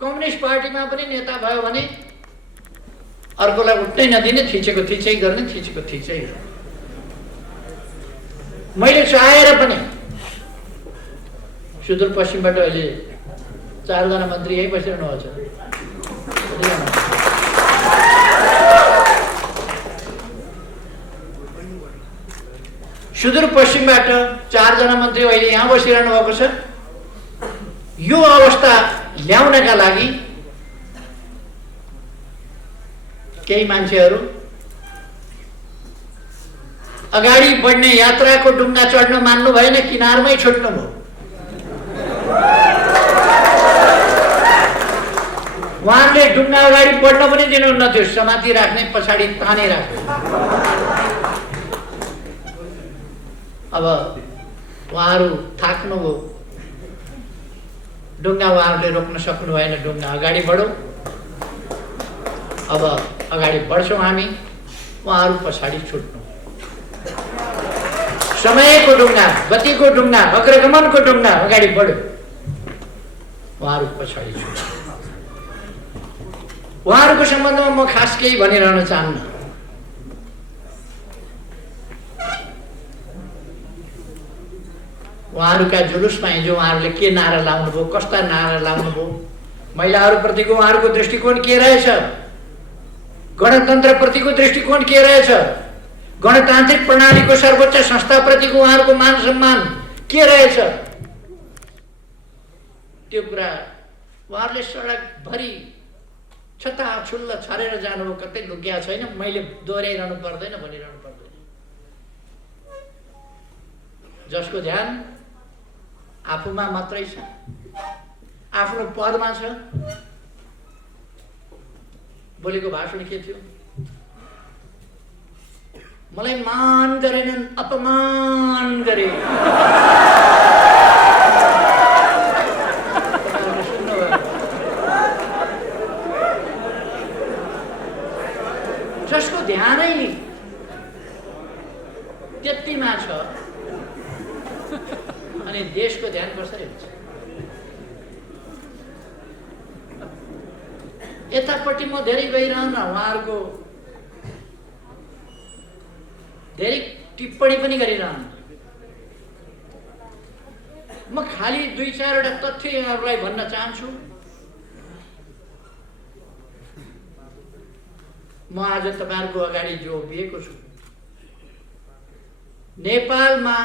Communist पार्टीमा पनि नेता भयो भने अर्कोलाई उठ्नै नदिने, थिचेको थिचै गर्ने, थिचेको थिचै गर्ने। मैले चाहेर पनि सुदूरपश्चिमबाट अहिले 4 जना मन्त्री यही बसिरहनु भएको छ। सुदूरपश्चिमबाट 4 जना मन्त्री अहिले यहाँ बसिरहनु भएको छ। यो अवस्था ल्याउनका लागि केही मान्छेहरू अगाडि बढ्ने यात्राको डुङ्गा चढ्न मान्नु भएन, किनारमै छुट्नु भयो। उहाँहरूले डुङ्गा अगाडि बढ्न पनि दिनुहुन्न थियो, समाति राख्ने, पछाडि ताने राख्ने। अब उहाँहरू थाक्नुभयो, डुङ्गा उहाँहरूले रोक्न सक्नु भएन, डुङ्गा अगाडि बढो। अब अगाडि बढ्छौँ हामी, उहाँहरू पछाडि छुट्नु। समयको डुङ्गा, गतिको डुङ्गा, अग्रगमनको डुङ्गा अगाडि बढ्यो, उहाँहरू पछाडि छुट्नु। उहाँहरूको सम्बन्धमा म खास केही भनिरहन चाहन्न। उहाँहरूका जुलुसमा हिजो उहाँहरूले के नारा लाउनुभयो, कस्ता नारा लाउनुभयो, महिलाहरूप्रतिको उहाँहरूको दृष्टिकोण के रहेछ, गणतन्त्रप्रतिको दृष्टिकोण के रहेछ, गणतान्त्रिक प्रणालीको सर्वोच्च संस्थाप्रतिको उहाँहरूको मान सम्मान के रहेछ, त्यो कुरा उहाँहरूले सडकभरि छताछुल्ल छरेर जानुभयो। कतै लुक्या छैन, मैले दोहोऱ्याइरहनु पर्दैन, भनिरहनु पर्दैन। जसको ध्यान आफूमा मात्रै छ, आफ्नो पदमा छ। बोलेको भाषण के थियो? मलाई मान गरेनन्, अपमान गरे। जसको ध्यानै त्यतिमा छ, अनि देशको ध्यान कसरी हुन्छ? यतापट्टि म धेरै गइरहन्न, उहाँहरूको धेरै टिप्पणी पनि गरिरहन्न। म खालि 2-4 वटा तथ्य यहाँहरूलाई भन्न चाहन्छु। म आज तपाईहरुको अगाडि जो उभिएको छु, नेपालमा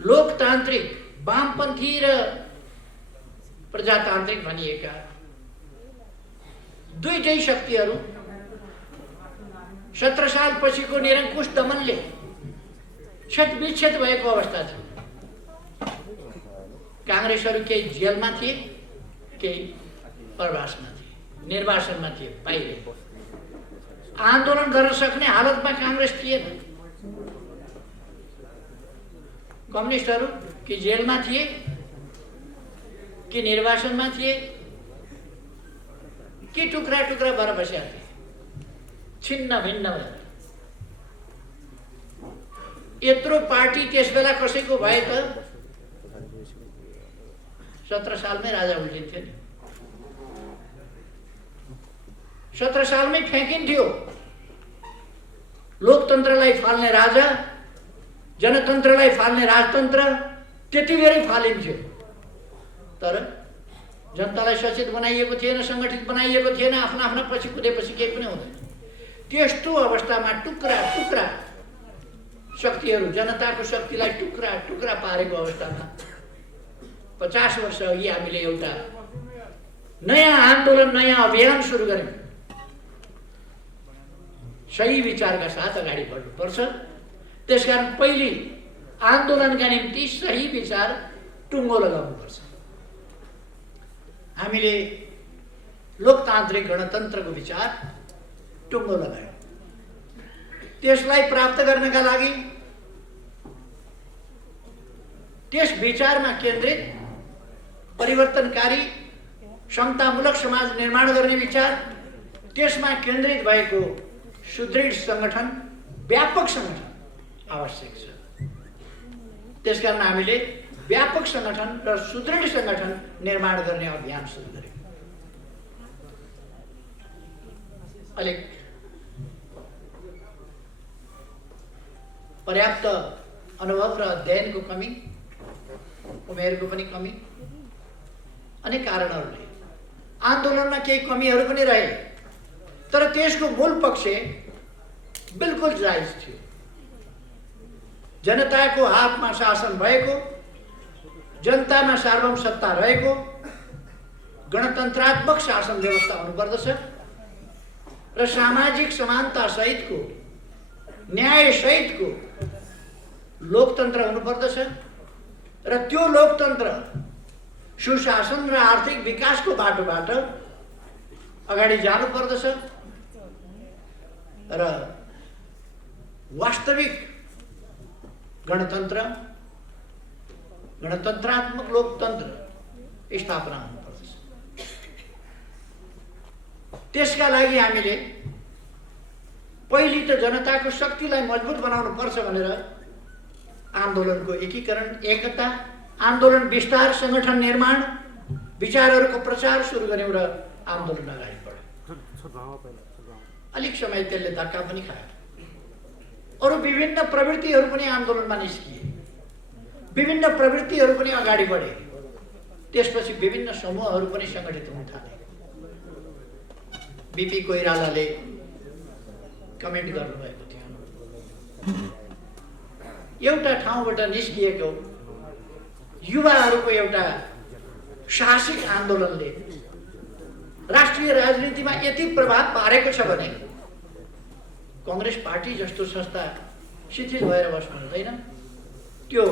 लोकतान्त्रिक, वामपन्थी र प्रजातान्त्रिक भनिएका दुईटै शक्तिहरू 17 साल पछिको निरङ्कुश दमनले क्षतविक्षत भएको अवस्था थियो। कांग्रेसहरू केही जेलमा थिए, केही प्रवासमा थिए, निर्वासनमा थिए, बाहिर आन्दोलन गर्न सक्ने हालतमा कांग्रेस थिएन। कम्युनिस्टहरू कि जेलमा थिए, कि निर्वासनमा थिए, कि टुक्रा टुक्रा भएर बसेका थिए, छिन्न भिन्न भएर। यत्रो पार्टी त्यसबेला कसैको भए त 17 सालमै राजा उल्टिन्थ्यो नि। 17 सालमै फ्याँकिन्थ्यो। लोकतन्त्रलाई फाल्ने राजा, जनतन्त्रलाई फाल्ने राजतन्त्र त्यति बेरै फालिन्थ्यो। तर जनतालाई सचेत बनाइएको थिएन, संगठित बनाइएको थिएन, आफ्ना आफ्ना पछि कुदेपछि केही पनि हुँदैन। त्यस्तो अवस्थामा टुक्रा टुक्रा शक्तिहरू, जनताको शक्तिलाई टुक्रा टुक्रा पारेको अवस्थामा 50 वर्ष अघि हामीले एउटा नयाँ आन्दोलन, नयाँ अभियान सुरु गर्यौं। सही विचारका साथ अगाडि बढ्नुपर्छ। त्यसकारण पहिले आन्दोलनका निम्ति सही विचार टुङ्गो लगाउनुपर्छ। हामीले लोकतान्त्रिक गणतन्त्रको विचार टुङ्गो लगायौं। त्यसलाई प्राप्त गर्नका लागि त्यस विचारमा केन्द्रित परिवर्तनकारी समतामूलक समाज निर्माण गर्ने विचार, त्यसमा केन्द्रित भएको सुदृढ संगठन, व्यापक संगठन आवश्यक छ। त्यसकारण हामीले व्यापक सङ्गठन र सुदृढ सङ्गठन निर्माण गर्ने अभियान सुरु गर्यो। अलिक पर्याप्त अनुभव र अध्ययनको कमी, उमेरको पनि कमी, अनेक कारणहरूले आन्दोलनमा केही कमीहरू पनि रहे, तर त्यसको मूल पक्ष बिल्कुल जायज थियो। जनताको हातमा शासन भएको, जनतामा सार्वभौम सत्ता रहेको गणतन्त्रात्मक शासन व्यवस्था हुनुपर्दछ र सामाजिक समानता सहितको, न्याय सहितको लोकतन्त्र हुनुपर्दछ र त्यो लोकतन्त्र सुशासन र आर्थिक विकासको बाटोबाट अगाडि जानुपर्दछ र वास्तविक गणतन्त्र, गणतन्त्रात्मक लोकतन्त्र स्थापना हुनुपर्दछ। त्यसका लागि हामीले पहिले त जनताको शक्तिलाई मजबुत बनाउनु पर्छ भनेर आन्दोलनको एकीकरण, एकता, आन्दोलन विस्तार, सङ्गठन निर्माण, विचारहरूको प्रचार सुरु गर्यौँ र आन्दोलन अगाडि बढ्यो। अलिक समय त्यसले धक्का पनि खायो। अरू विभिन्न प्रवृत्तिहरू पनि आन्दोलनमा निस्किए, विभिन्न प्रवृत्तिहरू पनि अगाडि बढे। त्यसपछि विभिन्न समूहहरू पनि सङ्गठित हुन थाले। बीपी कोइरालाले कमेन्ट गर्नुभएको थियो, एउटा ठाउँबाट निस्किएको युवाहरूको एउटा साहसिक आन्दोलनले राष्ट्रिय राजनीतिमा यति प्रभाव पारेको छ भने कांग्रेस पार्टी जस्तो संस्था शिथिल भएर बस्नु हुँदैन। त्यो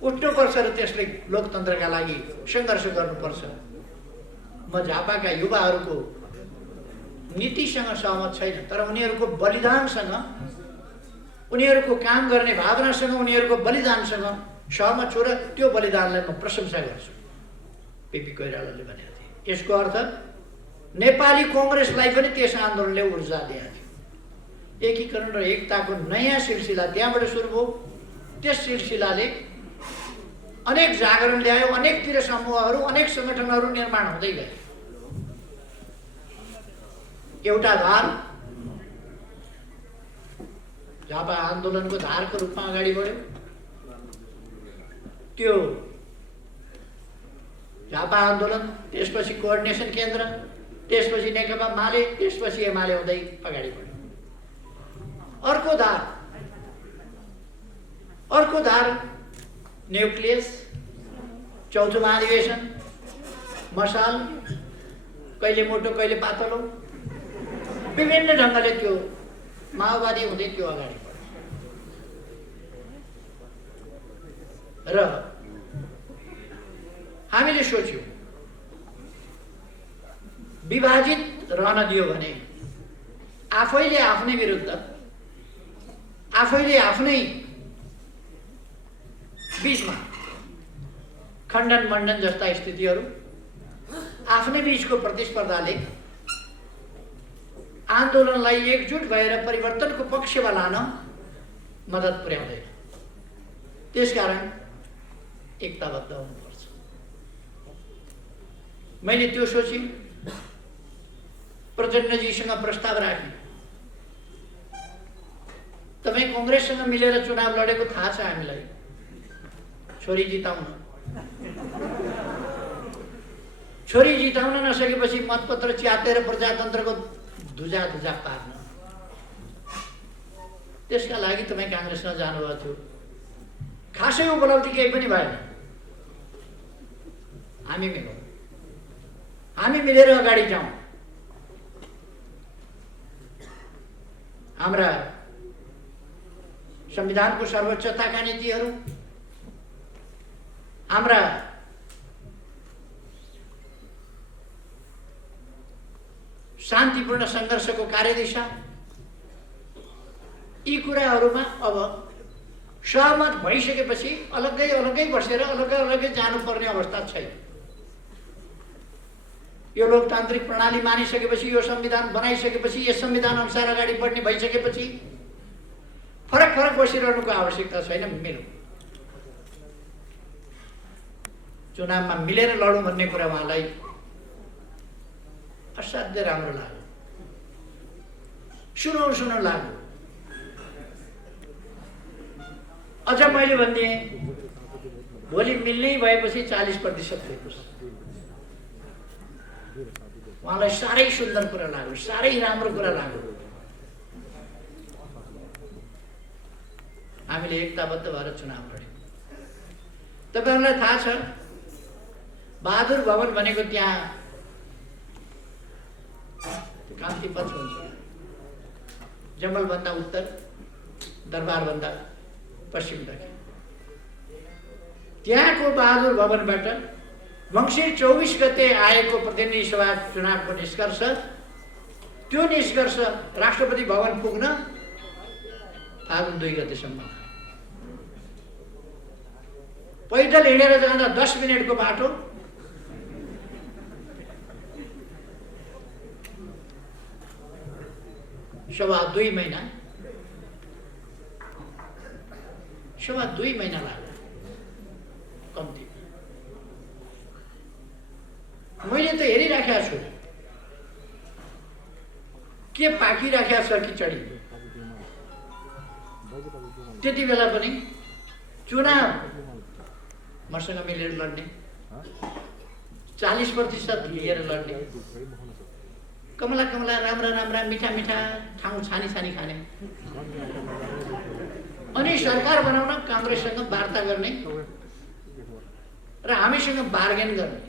उठ्नुपर्छ र त्यसले लोकतन्त्रका लागि सङ्घर्ष गर्नुपर्छ। म झापाका युवाहरूको नीतिसँग सहमत छैन, तर उनीहरूको बलिदानसँग, उनीहरूको काम गर्ने भावनासँग, उनीहरूको बलिदानसँग सहमत छु र त्यो बलिदानलाई म प्रशंसा गर्छु। बीपी कोइरालाले भनेको थिए। यसको अर्थ नेपाली कांग्रेसलाई पनि त्यस आन्दोलनले ऊर्जा दिएको थियो। एकीकरण र एकताको नयाँ सिलसिला त्यहाँबाट सुरु भयो। त्यस सिलसिलाले अनेक जागरण ल्यायो, अनेकतिर समूहहरू, अनेक सङ्गठनहरू निर्माण हुँदै गए। एउटा धार झापा आन्दोलनको धारको रूपमा अगाडि बढ्यो। त्यो झापा आन्दोलन, त्यसपछि कोअर्डिनेसन केन्द्र, त्यसपछि नेकपा माले, त्यसपछि एमाले हुँदै अगाडि बढ्यो। अर्को धार न्युक्लियस, चौथो महाधिवेशन, मसाल, कहिले मोटो कहिले पातलो, विभिन्न ढङ्गले त्यो माओवादी हुँदै त्यो अगाडि बढ्यो। र हामीले सोच्यौँ विभाजित रहन दियो भने आफैले आफ्नै विरुद्ध, आफैले आफ्नै बीचमा खण्डन मण्डन जस्ता स्थितिहरू, आफ्नै बीचको प्रतिस्पर्धाले आन्दोलनलाई एकजुट भएर परिवर्तनको पक्षमा लान मद्दत पुर्याउँदैन। त्यसकारण एकताबद्ध हुनुपर्छ। मैले त्यो सोचेँ, प्रचण्डजीसँग प्रस्ताव राखेँ। तपाईँ कांग्रेससँग मिलेर चुनाव लडेको थाहा छ हामीलाई, छोरी जिताउन। छोरी जिताउन नसकेपछि मतपत्र च्यातेर प्रजातन्त्रको धुजा पार्न, त्यसका लागि तपाईँ कांग्रेसमा जानुभएको थियो। खासै उपलब्धि केही पनि भएन। हामी मिलेर अगाडि जाउँ। हाम्रा संविधानको सर्वोच्चताका नीतिहरू, हाम्रा शान्तिपूर्ण सङ्घर्षको कार्यदिशा, यी कुराहरूमा अब सहमत भइसकेपछि अलग्गै अलग्गै बसेर अलग्गै अलग्गै जानुपर्ने अवस्था छैन। यो लोकतान्त्रिक प्रणाली मानिसकेपछि, यो संविधान बनाइसकेपछि, यस संविधान अनुसार अगाडि बढ्ने भइसकेपछि फरक फरक बसिरहनुको आवश्यकता छैन। चुनावमा मिलेर लडौँ भन्ने कुरा उहाँलाई असाध्य राम्रो लाग्यो। सुनौ लाग्यो। अझ मैले भनिदिएँ भोलि मिल्नै भएपछि 40% दिएपछि उहाँलाई साह्रै सुन्दर कुरा लाग्यो, साह्रै राम्रो कुरा लाग्यो। हामीले एकताबद्ध भएर चुनाव लड्यौँ। तपाईहरुलाई थाहा छ बहादुर भवन भनेको त्यहाँ कान्ति पथ हुन्छ। जमलभन्दा उत्तर, दरबारभन्दा पश्चिमतर्फ। त्यहाँको बहादुर भवनबाट मङ्सिर 24 गते आएको प्रतिनिधि सभा चुनावको निष्कर्ष, त्यो निष्कर्ष राष्ट्रपति भवन पुग्न फागुन 2 गतेसम्म। पैदल हिँडेर जाँदा 10 मिनेटको बाटो, सवा 2 महिना लाग्यो कम्ती। मैले त हेरिराखेको छु के पाकिराखेको छ खिचडी। त्यति बेला पनि चुनाव मसँग मिलेर लड्ने, 40% लिएर लड्ने, कमला राम्रा मिठा ठाउँ छानी खाने, अनि सरकार बनाउन कांग्रेससँग वार्ता गर्ने र हामीसँग बार्गेन गर्ने।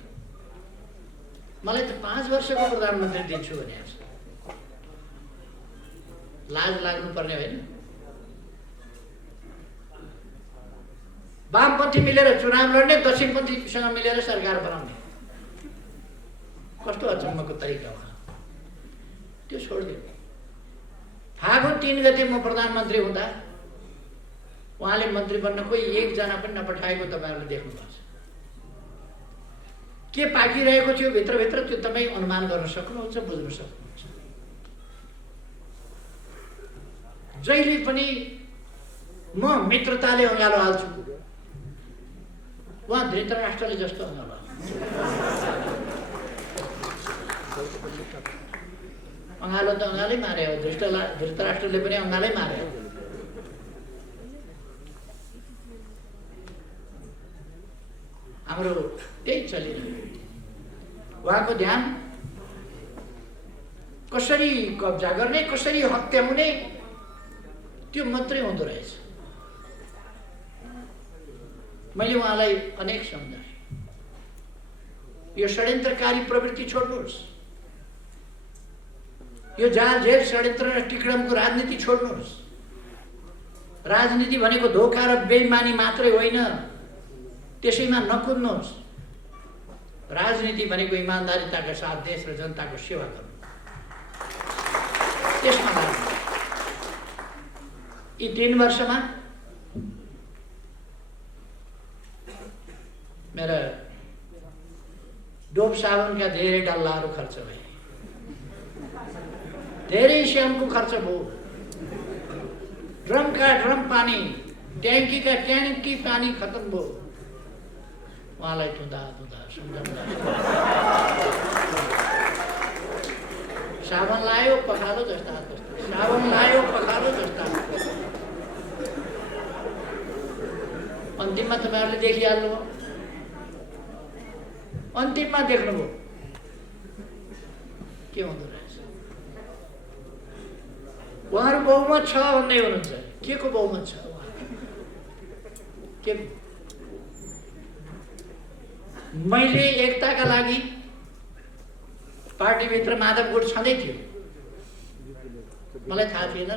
मलाई त 5 वर्षको प्रधानमन्त्री दिन्छु भने लाज लाग्नुपर्ने होइन? वामपन्थी मिलेर चुनाव लड्ने, दक्षिणपन्थीसँग मिलेर सरकार बनाउने, कस्तो अचम्मको तरिका हो। त्यो छोडिदियो। फागुन 3 गते म प्रधानमन्त्री हुँदा उहाँले मन्त्री बन्न कोही एकजना पनि नपठाएको तपाईहरुले देख्नुहुन्छ। के पाकिरहेको थियो भित्रभित्र त्यो तपाई अनुमान गर्न सक्नुहुन्छ, बुझ्न सक्नुहुन्छ। जहिले पनि म मित्रताले अँगालो हाल्छु, उहाँ धृतराष्ट्रले जस्तो अँगालो अँगालो त अँगालै मार्यो, धृतराष्ट्रले पनि अँगालै मार्यो। हाम्रो त्यही चलिरह्यो। उहाँको ध्यान कसरी कब्जा गर्ने, कसरी हत्याउने, त्यो मात्रै हुँदो रहेछ। मैले उहाँलाई अनेक सम्झाएँ, यो षड्यन्त्रकारी प्रवृत्ति छोड्नुहोस्, यो जाल जेल षड्यन्त्र र टिकडमको राजनीति छोड्नुहोस्। राजनीति भनेको धोका र बेइमानी मात्रै होइन, त्यसैमा नकुद्नुहोस्। राजनीति भनेको इमानदारीताका साथ देश र जनताको सेवा गर्नु, त्यसमा लाग्नु। यी 3 वर्षमा मेरा डोब साबुनका धेरै डल्लाहरू खर्च भए, धेरै स्याम्पू खर्च भयो, ड्रमका ड्रम पानी, ट्याङ्कीका ट्याङ्की पानी खत्म भयो। उहाँलाई धुँदा सम्झाउँदा साबुन लायो पखालो जस्ता, साबुन लायो पखालो जस्ता। अन्तिममा तपाईहरुले देखिहाल्नु, अन्तिममा देख्नुभयो के हुँदो रहेछ। उहाँहरू बहुमत छ भन्दै हुनुहुन्छ। के को बहुमत छ? के मैले एकताका लागि पार्टीभित्र माधव गुट छँदै थियो, मलाई थाहा थिएन,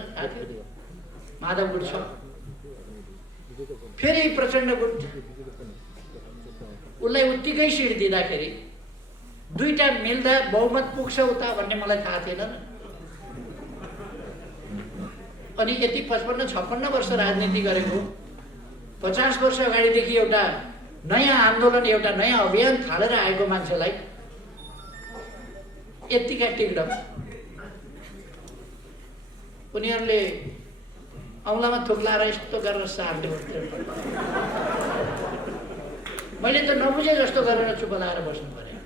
माधव गुट छ, फेरि प्रचण्ड गुट, उसलाई उत्तिकै सिट दिँदाखेरि 2टा मिल्दा बहुमत पुग्छ उता भन्ने मलाई थाहा थिएन। अनि यति 55-56 वर्ष राजनीति गरेको, 50 वर्ष अगाडिदेखि एउटा नयाँ आन्दोलन, एउटा नयाँ अभियान थालेर आएको मान्छेलाई यतिका टिकडम, उनीहरूले औँलामा थुक लाएर यस्तो गरेर सार्दै हुन्थ्यो। मैले त नबुझे जस्तो गरेर चुप लाएर बस्नु पर्यो।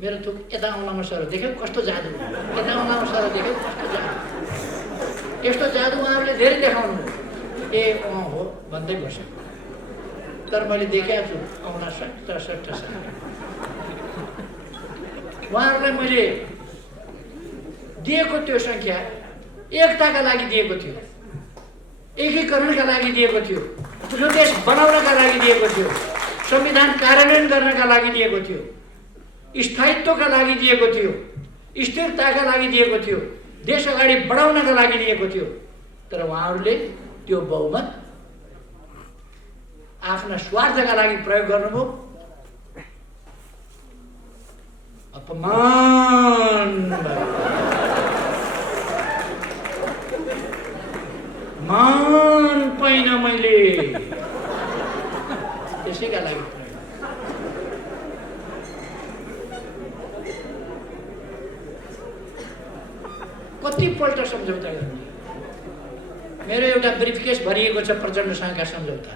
मेरो थुक यता आउनमा सर देख्यो कस्तो जादु, यता आउनमा सर देख्यो कस्तो जादु, यस्तो जादु उहाँहरूले धेरै देखाउनु ए हो भन्दै बस्यो। तर मैले देखेको छु आउला 67 साल उहाँहरूलाई मैले दिएको त्यो सङ्ख्या एकताका लागि दिएको थियो, एकीकरणका लागि दिएको थियो, यो देश बनाउनका लागि दिएको थियो, संविधान कार्यान्वयन गर्नका लागि दिएको थियो, स्थायित्वका लागि दिएको थियो, स्थिरताका लागि दिएको थियो, देश अगाडि बढाउनका लागि दिएको थियो। तर उहाँहरूले त्यो बहुमत आफ्ना स्वार्थका लागि प्रयोग गर्नुभयो। अपमान मान पाइन मैले त्यसैका लागि कतिपल्ट सम्झौता गर्ने। मेरो एउटा ब्रिफकेस भरिएको छ प्रचण्डसँगका सम्झौता,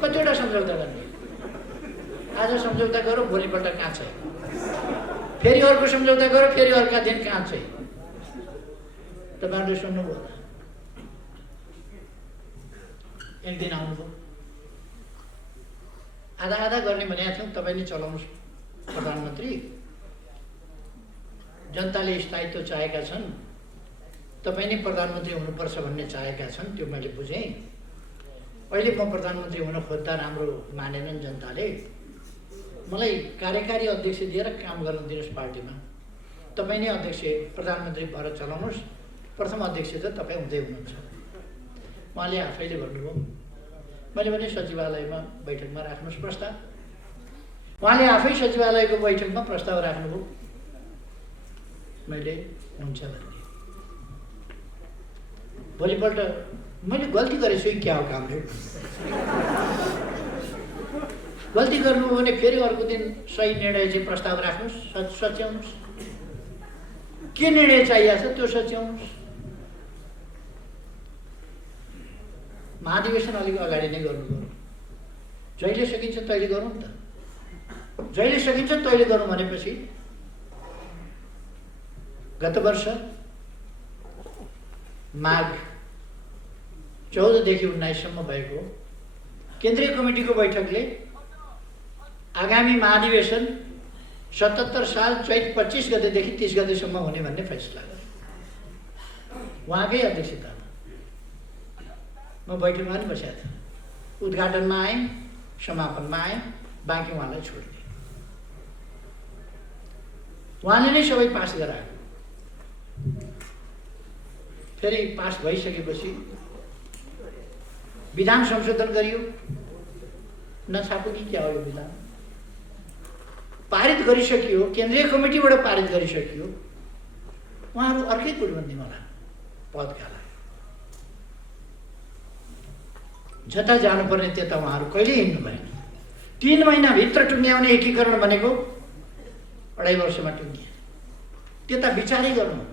कतिवटा सम्झौता गर्ने। आज सम्झौता गरौँ भोलिपल्ट कहाँ छ, फेरि अर्को सम्झौता गरौँ फेरि अर्का दिन कहाँ छ। तपाईँहरूले सुन्नुभयो, एक दिन आउनुभयो आधा आधा गर्ने भनेको थियौँ, तपाईँ नै चलाउनुहोस् प्रधानमन्त्री, जनताले स्थायित्व चाहेका छन्, तपाईँ नै प्रधानमन्त्री हुनुपर्छ भन्ने चाहेका छन्, त्यो मैले बुझेँ। अहिले म प्रधानमन्त्री हुन खोज्दा राम्रो मानेनन् जनताले, मलाई कार्यकारी अध्यक्ष दिएर काम गर्न दिनुहोस् पार्टीमा, तपाईँ नै अध्यक्ष प्रधानमन्त्री भएर चलाउनुहोस्, प्रथम अध्यक्ष त तपाईँ हुँदै हुनुहुन्छ। उहाँले आफैले भन्नुभयो, मैले भने सचिवालयमा बैठकमा राख्नुहोस् प्रस्ताव, उहाँले आफै सचिवालयको बैठकमा प्रस्ताव राख्नुभयो, मैले हुन्छ भने। भोलिपल्ट मैले गल्ती गरेछु क्या हो काम, गल्ती गर्नुभयो भने फेरि अर्को दिन सही निर्णय चाहिँ प्रस्ताव राख्नुहोस्, सच्याउनुहोस्, के निर्णय चाहिएको छ त्यो सच्याउनुहोस्। महाधिवेशन अलिक अगाडि नै गर्नु, जहिले सकिन्छ तैले गरौँ नि त, जहिले सकिन्छ तैले गरौँ भनेपछि गत वर्ष माघ 14 देखि 19 सम्म भएको केन्द्रीय कमिटीको बैठकले आगामी महाधिवेशन 77 साल चैत 25 गतेदेखि 30 गतेसम्म हुने भन्ने फैसला गर्यो। उहाँकै अध्यक्षतामा म बैठकमा पनि बसेको थिएँ, उद्घाटनमा आएँ, समापनमा आएँ, बाँकी उहाँलाई छोडिदिएँ। उहाँले नै सबै पास गरायो। फेरि पास भइसकेपछि विधान संशोधन गरियो, नछापो कि क्या हो यो विधान, पारित गरिसकियो, केन्द्रीय कमिटीबाट पारित गरिसकियो। उहाँहरू अर्कै कुटबन्दी मलाई पदका लागि जता जानुपर्ने त्यता उहाँहरू कहिले हिँड्नु भएन। 3 महिनाभित्र टुङ्ग्याउने एकीकरण भनेको 2.5 वर्षमा टुङ्गिए, त्यता विचारै गर्नु।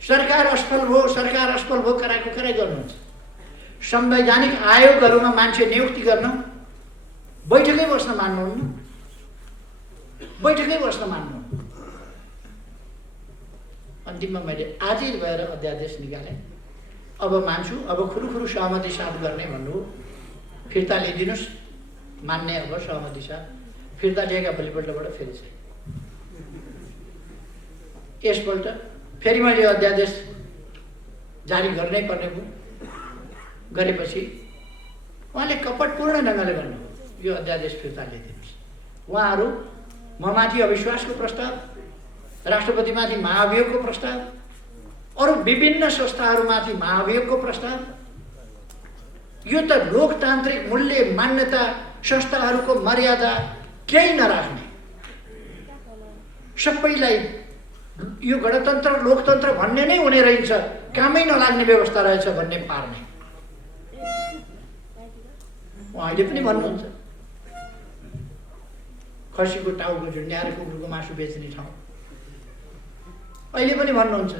सरकार असफल भयो कराएको कराई गर्नुहुन्छ। संवैधानिक आयोगहरूमा मान्छे नियुक्ति गर्न बैठकै बस्न मान्नुहुन्न, बैठकै बस्न मान्नुहुन्न। अन्तिममा मैले आजै गएर अध्यादेश निकालेँ, अब मान्छु, अब खुरुखुरु सहमति साथ गर्ने भन्नुभयो, फिर्ता ल्याइदिनुहोस्, मान्ने अब सहमति साथ फिर्ता लिएका भोलिपल्टबाट फेरि चाहिँ यसपल्ट फेरि मैले अध्यादेश जारी गर्नै पर्ने भयो। गरेपछि उहाँले कपटपूर्ण ढङ्गले भन्नुभयो, यो अध्यादेश फिर्ता ल्याइदिनुहोस्। उहाँहरू ममाथि अविश्वासको प्रस्ताव, राष्ट्रपतिमाथि महाभियोगको प्रस्ताव, अरू विभिन्न संस्थाहरूमाथि महाभियोगको प्रस्ताव, यो त लोकतान्त्रिक मूल्य मान्यता संस्थाहरूको मर्यादा केही नराख्ने, सबैलाई यो गणतन्त्र लोकतन्त्र भन्ने नै हुने रहेछ, कामै नलाग्ने व्यवस्था रहेछ भन्ने पार्ने। उहाँले पनि भन्नुहुन्छ, खसीको टाउको झुन्ड्याएर कुकुरको मासु बेच्ने ठाउँ, अहिले पनि भन्नुहुन्छ।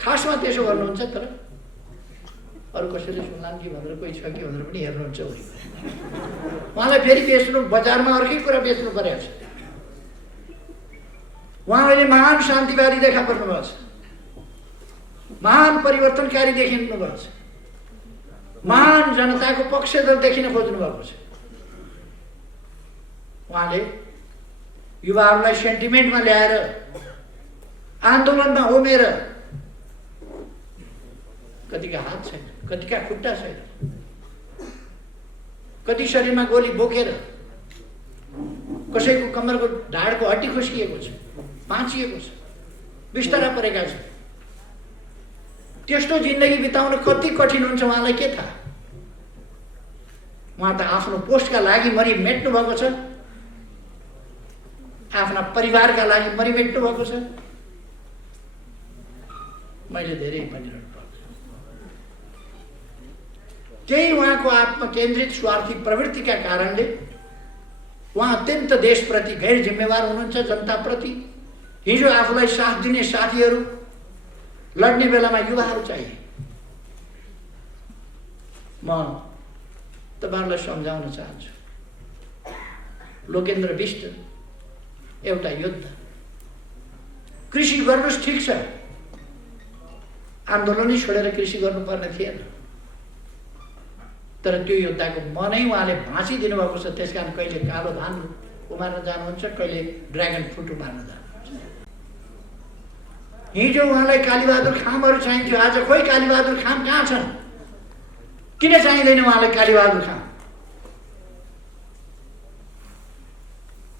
खासमा त्यसो गर्नुहुन्छ, तर अरू कसैले सुन्लान् कि भनेर कोही छ कि भनेर पनि हेर्नुहुन्छ उही उहाँलाई फेरि बेच्नु बजारमा अर्कै कुरा बेच्नु परेको छ। उहाँ अहिले महान शान्तिवादी देखा पर्नु भएको छ, महान परिवर्तनकारी देखिनु भएको छ, महान जनताको पक्षधर देखिन खोज्नु भएको छ। उहाँले युवाहरूलाई सेन्टिमेन्टमा ल्याएर आन्दोलनमा होमेर कतिका हात छैन, कतिका खुट्टा छैन, कति शरीरमा गोली बोकेर कसैको कमरको ढाडको हड्डी खुस्किएको छ, भाँचिएको छ, बिस्तारा परेका छ। त्यस्तो जिन्दगी बिताउन कति कठिन हुन्छ उहाँलाई के थाहा। उहाँ त आफ्नो पोस्टका लागि मरिमेट्नु भएको छ, आफ्ना परिवारका लागि मरिमेट्नु भएको छ। मैले धेरै भनिरहनु पर्छ। त्यही उहाँको आत्मकेन्द्रित स्वार्थी प्रवृत्तिका कारणले उहाँ अत्यन्त देशप्रति गैर जिम्मेवार हुनुहुन्छ, जनताप्रति। हिजो आफूलाई साथ दिने साथीहरू, लड्ने बेलामा युवाहरू चाहिए। म तपाईहरुलाई सम्झाउन चाहन्छु, लोकेन्द्र बिष्ट एउटा योद्धा। कृषि गर्नुस् ठिक छ, आन्दोलनै छोडेर कृषि गर्नुपर्ने थिएन, तर त्यो योद्धाको मनै उहाँले भाँचिदिनु भएको छ। त्यसकारण कहिले कालो धान उमार्न जानुहुन्छ, कहिले ड्रागन फ्रुट उमार्न जानुहुन्छ। हिजो उहाँलाई कालीबहादुर खामहरू चाहिन्थ्यो, आज खोइ कालीबहादुर खाम कहाँ छन्? किन चाहिँदैन उहाँलाई कालीबहादुर खाम?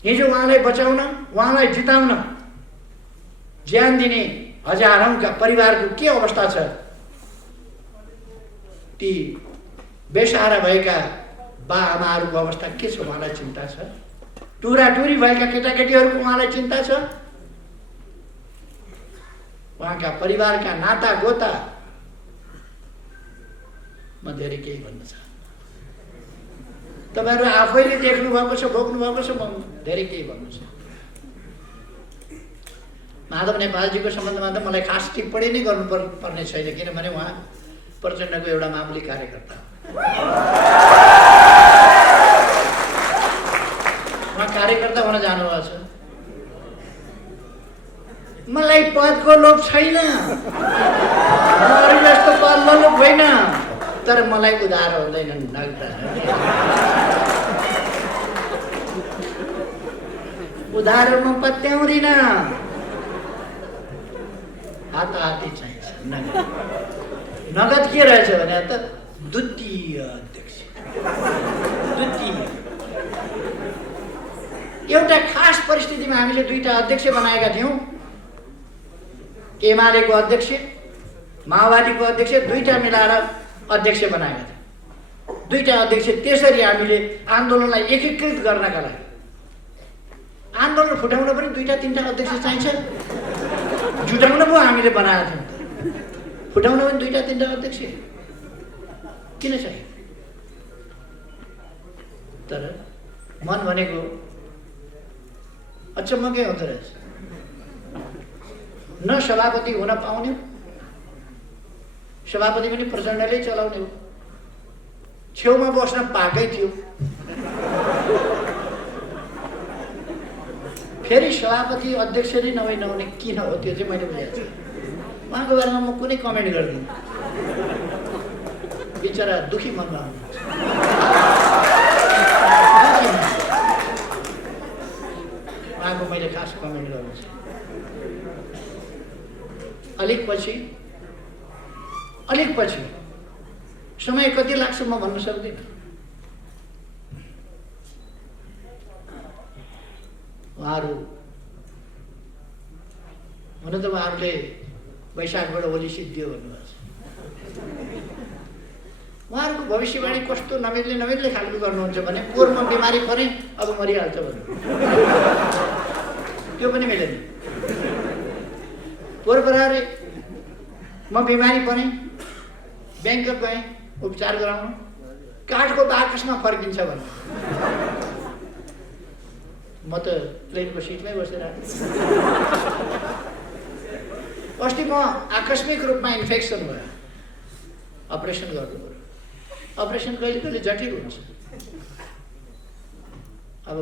हिजो उहाँलाई बचाउन, उहाँलाई जिताउन ज्यान दिने हजारौंका परिवारको के अवस्था छ? ती बेसहारा भएका बाआमाहरूको अवस्था के छ? उहाँलाई चिन्ता छ। टुराटुरी भएका केटाकेटीहरूको उहाँलाई चिन्ता छ। उहाँका परिवारका नाता गोता म धेरै केही भन्न चाहन्छु। तपाईहरु आफैले देख्नु भएको छ, भोग्नु भएको छ, म धेरै केही भन्नु छ। माधव नेपालजीको सम्बन्धमा त मलाई खास टिप्पणी नै गर्नु पर्ने छैन, किनभने उहाँ प्रचण्डको एउटा मामुली कार्यकर्ता हो। उहाँ कार्यकर्ता हुन जानुभएको छ। मलाई पदको लोभ छैन, अरू जस्तो पदको लोभ होइन, तर मलाई उधार हुँदैन, नगद उधारमा पत्याउँदिन, हाताहाती चाहिन्छ। नगद के रहेछ भने त द्वितीय अध्यक्ष, द्वितीय एउटा खास परिस्थितिमा हामीले दुईटा अध्यक्ष बनाएका थियौं। एमालेको अध्यक्ष, माओवादीको अध्यक्ष, दुईटा मिलाएर अध्यक्ष बनाएका थियौं। दुईटा अध्यक्ष त्यसरी हामीले आन्दोलनलाई एकीकृत गर्नका लागि, आन्दोलन फुटाउन पनि दुईटा तीनटा अध्यक्ष चाहिन्छ। जुटाउन पो हामीले बनाएका थियौं, फुटाउन पनि दुईटा तीनटा अध्यक्ष किन चाहियो? तर मन भनेको अचम्मकै हुँदो रहेछ। न सभापति हुन पाउने, सभापति पनि प्रचण्डले चलाउने हो। छेउमा बस्न पाएकै थियो, फेरि सभापति अध्यक्ष नै नहुने किन हो त्यो चाहिँ मैले बुझेको छु। उहाँको बारेमा म कुनै कमेन्ट गर्दिनँ, बिचरा दुखी मनमा हुनुहुन्छ। उहाँको मैले खास कमेन्ट गर्नु छ। अलिक पछि समय कति लाग्छ म भन्न सक्दिनँ। उहाँहरू हुन त उहाँहरूले वैशाखबाट होली सिद्धियो भन्नुभएको छ। उहाँहरूको भविष्यवाणी कस्तो नमिल्ने खालको गर्नुहुन्छ भने पोहोर म बिमारी परेँ, अब मरिहाल्छ भन्नु, त्यो पनि मिलेन। पोहोर परारे म बिमारी परेँ, ब्याङ्कक गएँ उपचार गराउन, काठको बाकसमा फर्किन्छ भन्नु। म त ट्रेनको सिटमै बसेर अस्ति म आकस्मिक रूपमा इन्फेक्सन भयो, अपरेसन गर्नु पर्यो। अपरेसन कहिले कहिले जटिल हुन्छ। अब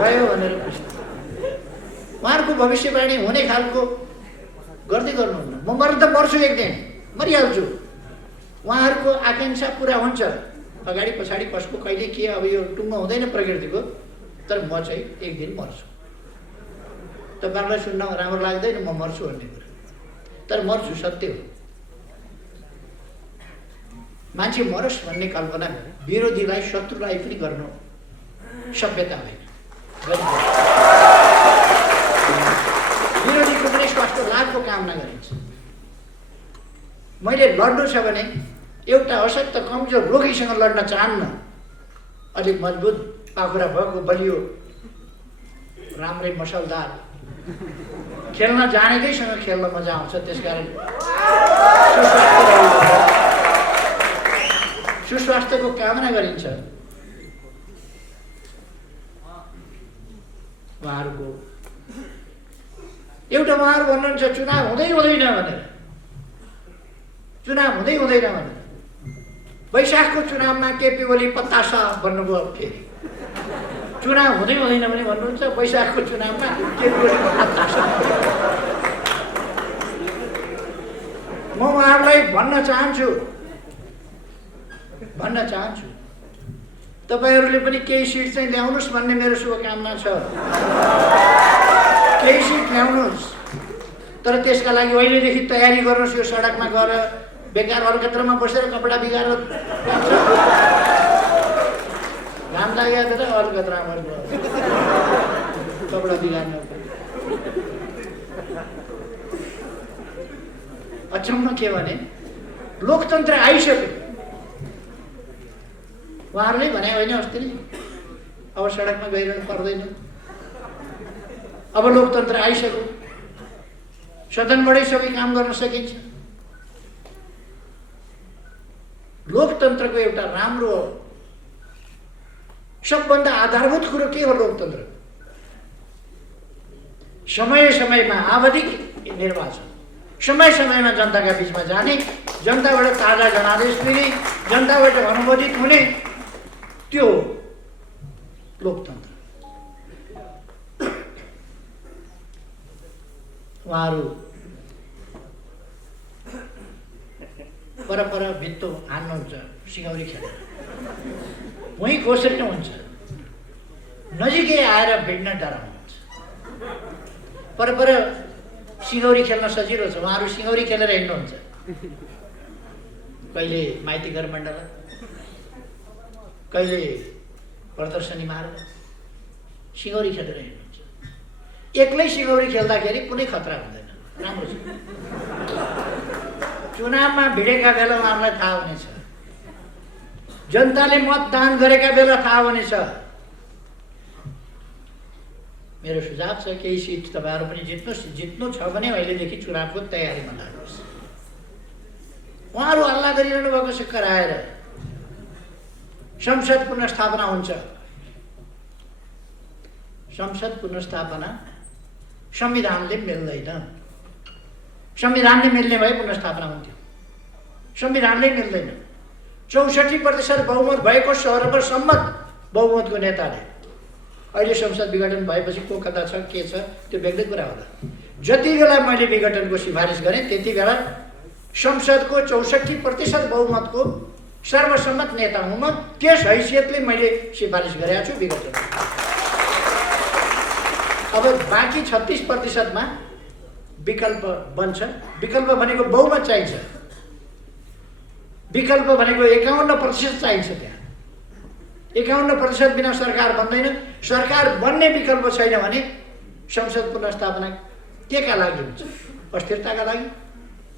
गयो भनेर उहाँहरूको भविष्यवाणी हुने खालको गर्दै गर्नुहुन्न। म मर्न त मर्छु, एक दिन मरिहाल्छु। उहाँहरूको आकाङ्क्षा पुरा हुन्छ, अगाडि पछाडि कसको कहिले के, अब यो टुङ्गो हुँदैन प्रकृतिको, तर म चाहिँ एक दिन मर्छु। तपाईँहरूलाई सुन्न राम्रो लाग्दैन म मर्छु भन्ने कुरा, तर मर्छु, सत्य हो। मान्छे मरोस् भन्ने कल्पना विरोधीलाई, शत्रुलाई पनि गर्नु सभ्यता होइन। विरोधीको पनि स्वास्थ्य लाभको कामना गरिन्छ। मैले लड्नु छ भने एउटा अशक्त कमजोर रोगीसँग लड्न चाहन्न। अलिक मजबुत पाखुरा भएको बलियो राम्रै मसलदार खेल्न जानेकैसँग खेल्न मजा आउँछ। त्यसकारण सुस्वास्थ्यको कामना गरिन्छ। उहाँहरूको एउटा उहाँहरू भन्नुहुन्छ चुनाव हुँदै हुँदैन भनेर, चुनाव हुँदै हुँदैन भनेर। वैशाखको चुनावमा केपी ओली पत्तासा भन्नुभयो। फेरि चुनाव हुँदै हुँदैन भने भन्नुहुन्छ, वैशाखको चुनावमा केपी ओली पत्तासा। म उहाँहरूलाई भन्न चाहन्छु तपाईहरूले पनि केही सिट चाहिँ ल्याउनुहोस् भन्ने मेरो शुभकामना छ। केही सिट ल्याउनुहोस्, तर त्यसका लागि अहिलेदेखि तयारी गर्नुहोस्। यो सडकमा गएर बेकार अलकत्रमा बसेर कपडा बिगाएर घाम लागेको त अलकत्रमा कपडा बिगार्नु। अचम्म के भने लोकतन्त्र आइसक्यो। उहाँहरूले भने होइन अस्ति नै, अब सडकमा गइरहनु पर्दैन। अब लोकतन्त्र आइसक्यो, सदनबाटै सबै काम गर्न सकिन्छ। लोकतन्त्रको एउटा राम्रो सबभन्दा आधारभूत कुरो के हो? लोकतन्त्र समय समयमा आवधिक निर्वाचन, समय समयमा जनताका बिचमा जाने, जनताबाट ताजा जनादेश लिने, जनताबाट अनुमोदित हुने, त्यो लोकतन्त्र। उहाँहरू परपर भित्तो हान्नुहुन्छ सिंगौरी खेलेर, वहीँ घोषणा हुन्छ, नजिकै आएर भिड्न डराउनुहुन्छ। परपर सिंगौरी खेल्न सजिलो छ, उहाँहरू सिंगौरी खेलेर हिँड्नुहुन्छ। कहिले माइती घर मण्डल, कहिले प्रदर्शनी मार्ग, सिंगौरी खेलेर हिँड्नुहुन्छ। एक्लै सिंगौरी खेल्दाखेरि कुनै खतरा हुँदैन, राम्रो छ। चुनावमा भिडेका बेला उहाँहरूलाई थाहा हुनेछ, जनताले मतदान गरेका बेला थाहा हुनेछ। मेरो सुझाव छ केही सिट तपाईँहरू पनि जित्नु छ भने अहिलेदेखि चुनावको तयारीमा लाग्नुहोस्। उहाँहरू हल्ला गरिरहनु भएको छ कराएर संसद पुनर्स्थापना हुन्छ। संसद पुनर्स्थापना संविधानले मिल्दैन। संविधानले मिल्ने भए पुनर्स्थापना हुन्थ्यो, संविधानले मिल्दैन। 64% बहुमत भएको सर्वसम्मत बहुमतको नेताले अहिले संसद विघटन भएपछि को कता छ के छ त्यो बेग्लै कुरा होला। जति बेला मैले विघटनको सिफारिस गरेँ त्यति बेला संसदको 64% बहुमतको सर्वसम्मत नेता हुँ म। त्यस हैसियतले मैले सिफारिस गरेको छु विघटन। अब बाँकी 36%मा विकल्प बन्छ। विकल्प भनेको बहुमत चाहिन्छ, विकल्प भनेको 51% चाहिन्छ। त्यहाँ 51% बिना सरकार बन्दैन। सरकार बन्ने विकल्प छैन भने संसद पुनर्स्थापना के का लागि हुन्छ? अस्थिरताका लागि,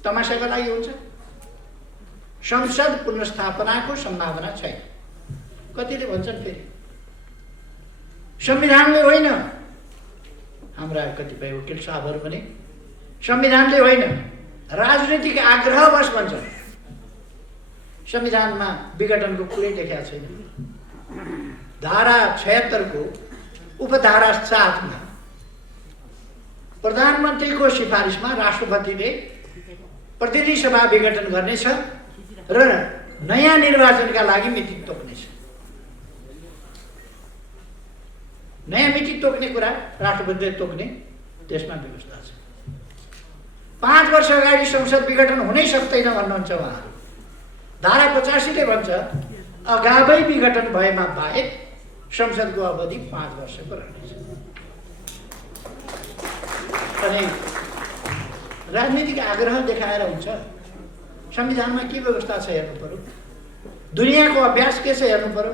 तमासाका लागि हुन्छ। संसद पुनर्स्थापनाको सम्भावना छैन। कतिले भन्छन् फेरि संविधानले होइन, हाम्रा कतिपय वकिल साहबहरू पनि संविधानले होइन राजनीतिक आग्रहवश भन्छन्। संविधानमा विघटनको कुरै लेखेको छैन। धारा 76 को उपधारा 7 मा प्रधानमन्त्रीको सिफारिसमा राष्ट्रपतिले प्रतिनिधि सभा विघटन गर्नेछ र नयाँ निर्वाचनका लागि मिति तोक्नेछ। नयाँ मिति तोक्ने कुरा राष्ट्रपतिले तोक्ने त्यसमा व्यवस्था छ। 5 वर्ष अगाडि संसद विघटन हुनै सक्दैन भन्नुहुन्छ उहाँहरू। धारा 85 ले भन्छ अगावै विघटन भएमा बाहेक संसदको अवधि 5 वर्षको रहनेछ। अनि राजनीतिक आग्रह देखाएर हुन्छ? संविधानमा के व्यवस्था छ हेर्नु पर्यो। दुनियाँको अभ्यास के छ हेर्नु पर्यो।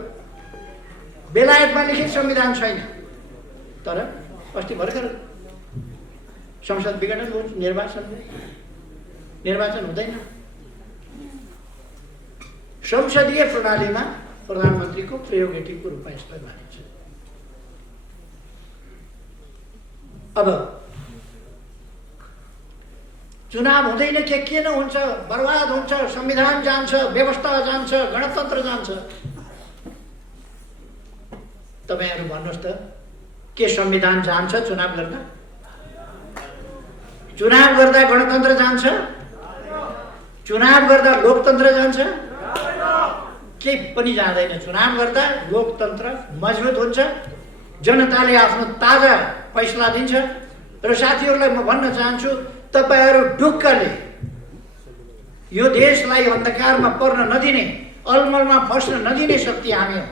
बेलायतमा लिखित संविधान छैन, तर अस्ति भर्खर संसद विघटन हो, निर्वाचन हुँदैन। संसदीय प्रणालीमा प्रधानमन्त्रीको प्रेरोगेटिभको रूपमा यसलाई मानिन्छ। अब चुनाव हुँदैन के किन हुन्छ? बर्बाद हुन्छ, संविधान जान्छ, व्यवस्था जान्छ, गणतन्त्र जान्छ। तपाईहरु भन्नुहोस् त, के संविधान जान्छ चुनाव गर्दा? चुनाव गर्दा गणतन्त्र जान्छ? चुनाव गर्दा लोकतन्त्र जान्छ? केही पनि जाँदैन। चुनाव गर्दा लोकतन्त्र मजबुत हुन्छ, जनताले आफ्नो ताजा फैसला दिन्छ। र साथीहरूलाई म भन्न चाहन्छु, तपाईहरु ढुक्कले यो देशलाई अन्धकारमा पर्न नदिने, अलमलमा फस्न नदिने शक्ति हामी हो।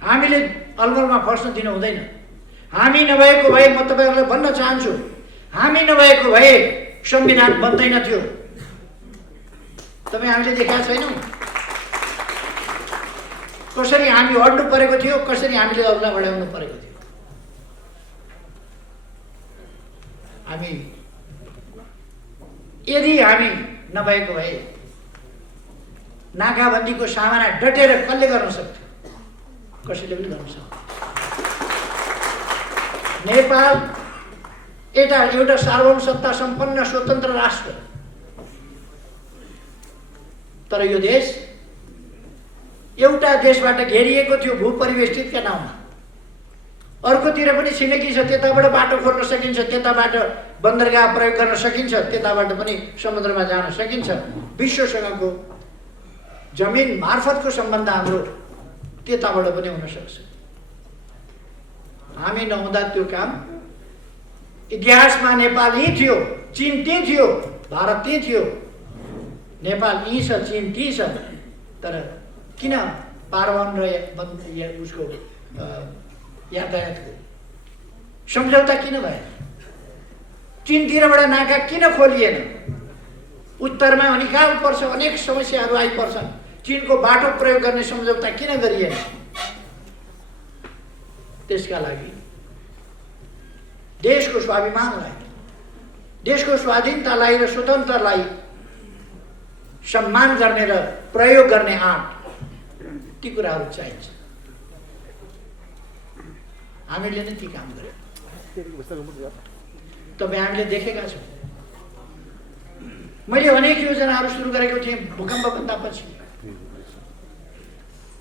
हामीले अलमलमा फस्न दिनु हुँदैन। हामी नभएको भए, म तपाईहरुलाई भन्न चाहन्छु, हामी नभएको भए संविधान बन्दैन थियो। तपाईँ हामीले देखेका छैनौँ कसरी हामी अड्नु परेको थियो, कसरी हामीले अग्ला बढाउनु परेको थियो। हामी यदि हामी नभएको भए नाकाबन्दीको सामना डटेर कसले गर्न सक्थ्यो? कसैले पनि गर्न सक्थ्यो। नेपाल एउटा सार्वभौम सत्ता सम्पन्न स्वतन्त्र राष्ट्र, तर यो देश एउटा देशबाट घेरिएको थियो भूपरिवेष्टितका नाउँमा। अर्कोतिर पनि छिमेकी छ, त्यताबाट बाटो खोल्न सकिन्छ, त्यताबाट बन्दरगाह प्रयोग गर्न सकिन्छ, त्यताबाट पनि समुद्रमा जान सकिन्छ। विश्वसँगको जमिन मार्फतको सम्बन्ध हाम्रो त्यताबाट पनि हुन सक्छ। हामी नहुँदा त्यो काम, इतिहासमा नेपाल यहीँ थियो, चीन त्यहीँ थियो, भारत त्यहीँ थियो। नेपाल यहीँ छ, चीन त्यहीँ छ, तर किन पारवन र उसको यातायातको सम्झौता किन भयो? चीनतिरबाट नाका किन खोलिएन? उत्तरमा अनिकाल पर्छ, अनेक समस्याहरू आइपर्छन्। चीनको बाटो प्रयोग गर्ने सम्झौता किन गरिएन? त्यसका लागि देशको स्वाभिमानलाई, देशको स्वाधीनतालाई र स्वतन्त्रतालाई सम्मान गर्ने र प्रयोग गर्ने आँट, ती कुराहरू चाहिन्छ। हामीले नै ती काम गर्यौँ। तपाईँ हामीले देखेका छौँ। मैले अनेक योजनाहरू सुरु गरेको थिएँ भूकम्पभन्दा पछि।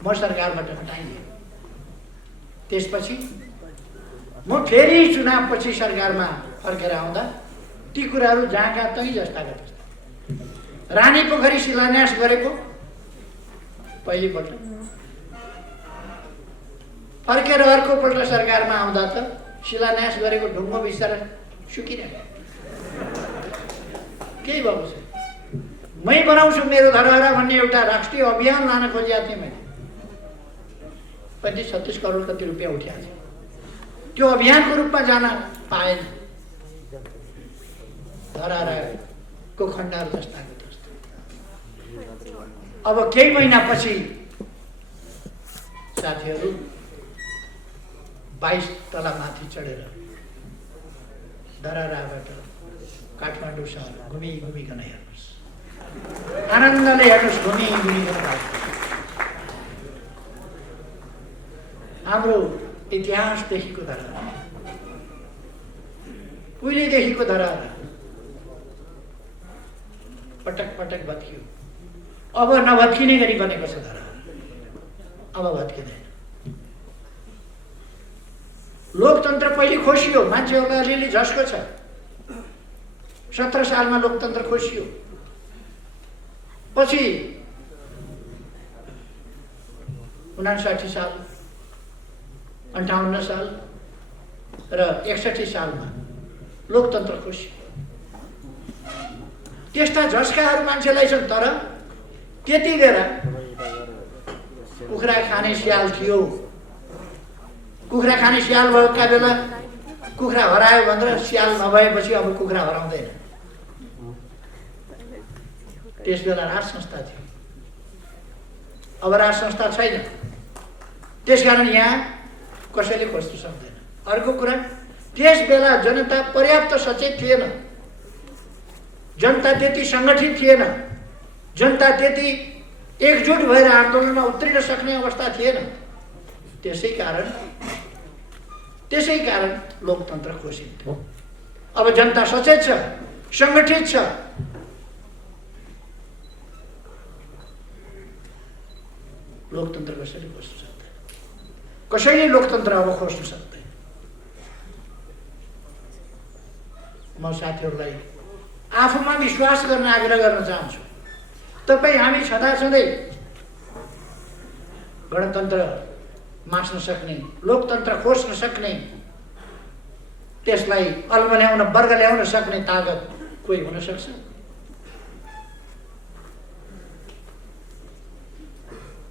म सरकारबाट हटाइएँ। त्यसपछि म फेरि चुनावपछि सरकारमा फर्केर आउँदा ती कुराहरू जहाँका तहीँ जस्ताका जस्ता। रानीपोखरी शिलान्यास गरेको पहिलोपल्ट, फर्केर अर्कोपल्ट सरकारमा आउँदा त शिलान्यास गरेको ढुङ्गो बिस्तारै सुकिरहेको। केही भएको छ। मै बनाउँछु मेरो धरहरा भन्ने एउटा राष्ट्रिय अभियान लान खोजेको थिएँ मैले। 35-36 करोड कति रुपियाँ उठ्याएको थियो। त्यो अभियानको रूपमा जान पाएन। धरहराको खण्डहरू जस्ताको जस्तो। अब केही महिनापछि साथीहरू 22 तला माथि चढेर धरहराबाट काठमाडौँ सहर घुमिकन हेर्नुहोस्, आनन्दले हेर्नुहोस्, घुमिकन। हाम्रो इतिहासदेखिको धरहरा, उहिलेदेखिको धरहरा पटक पटक भत्कियो। अब नभत्किने गरी बनेको छ धरहरा। अब भत्किँदैन। लोकतन्त्र पहिले खोसियो, मान्छेहरूलाई अलिअलि झस्को छ। 17 सालमा लोकतन्त्र खोसियो। पछि 59 साल, 58 साल र 61 सालमा लोकतन्त्र खोसियो। त्यस्ता झस्काहरू मान्छेलाई छन्, तर त्यति बेला कुखुरा खाने स्याल थियो। कुखुरा खाने स्याल भएका बेला कुखुरा हरायो भनेर स्याल नभएपछि अब कुखुरा हराउँदैन। त्यस बेला राज संस्था थियो, अब राज संस्था छैन। त्यसकारण यहाँ कसैले खोज्न सक्दैन। अर्को कुरा, त्यस बेला जनता पर्याप्त सचेत थिएन, जनता त्यति सङ्गठित थिएन, जनता त्यति एकजुट भएर आन्दोलनमा उत्रिन सक्ने अवस्था थिएन। त्यसै कारण लोकतन्त्र घोषित थियो। अब जनता सचेत छ, सङ्गठित छ, लोकतन्त्र कसैले खोज्न सक्दैन, कसैले लोकतन्त्र अब खोज्न सक्दैन। म साथीहरूलाई आफूमा विश्वास गर्न आग्रह गर्न चाहन्छु। तपाईँ हामी छँदाछँदै गणतन्त्र मास्न सक्ने, लोकतन्त्र खोज्न सक्ने, त्यसलाई अल्मल्याउन, वर्ग ल्याउन सक्ने तागत कोही हुन सक्छ?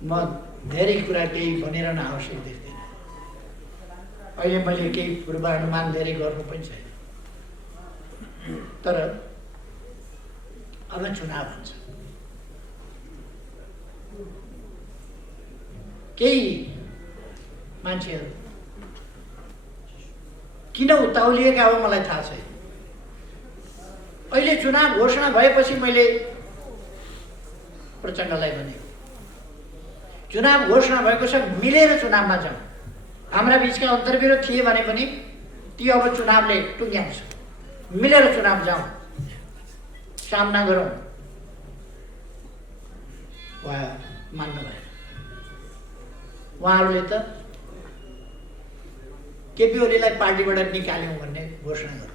म धेरै कुरा केही भनेर न आवश्यक देख्दैन। अहिले मैले केही पूर्वानुमान धेरै गर्नु पनि छैन। तर अब चुनाव हुन्छ। केही मान्छेहरू किन उताउलिएका हो मलाई थाहा छैन। अहिले चुनाव घोषणा भएपछि मैले प्रचण्डलाई भने, चुनाव घोषणा भएको छ, मिलेर चुनावमा जाउँ। हाम्रा बिचका अन्तर्विरोध थिए भने पनि ती अब चुनावले टुङ्ग्याउँछ। मिलेर चुनाव जाउँ, सामना गरौँ। उहाँ मान्नु भएन। उहाँहरूले त केपी ओलीलाई पार्टीबाट निकाल्यौँ भन्ने घोषणा गर्नु।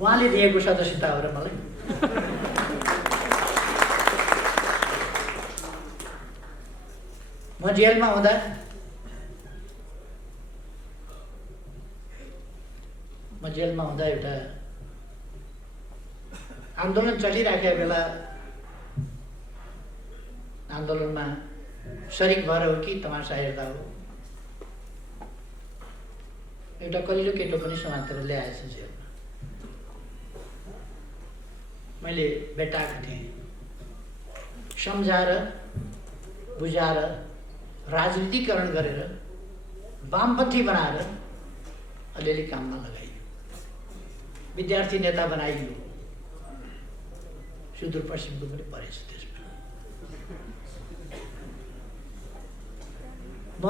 उहाँले दिएको सदस्यता हो र मलाई। म जेलमा हुँदा एउटा आन्दोलन चलिराखेका बेला आन्दोलनमा सरिक भएर हो कि तमासा हेर्दा हो, एउटा कलिलो केटो पनि समातेर ल्याएछ जेलमा। मैले भेटाएको थिएँ। सम्झाएर, बुझाएर, राजनीतिकरण गरेर, वामपन्थी बनाएर अलिअलि काममा लगाइयो, विद्यार्थी नेता बनाइयो। सुदूरपश्चिमको पनि परेछ त्यसमा। म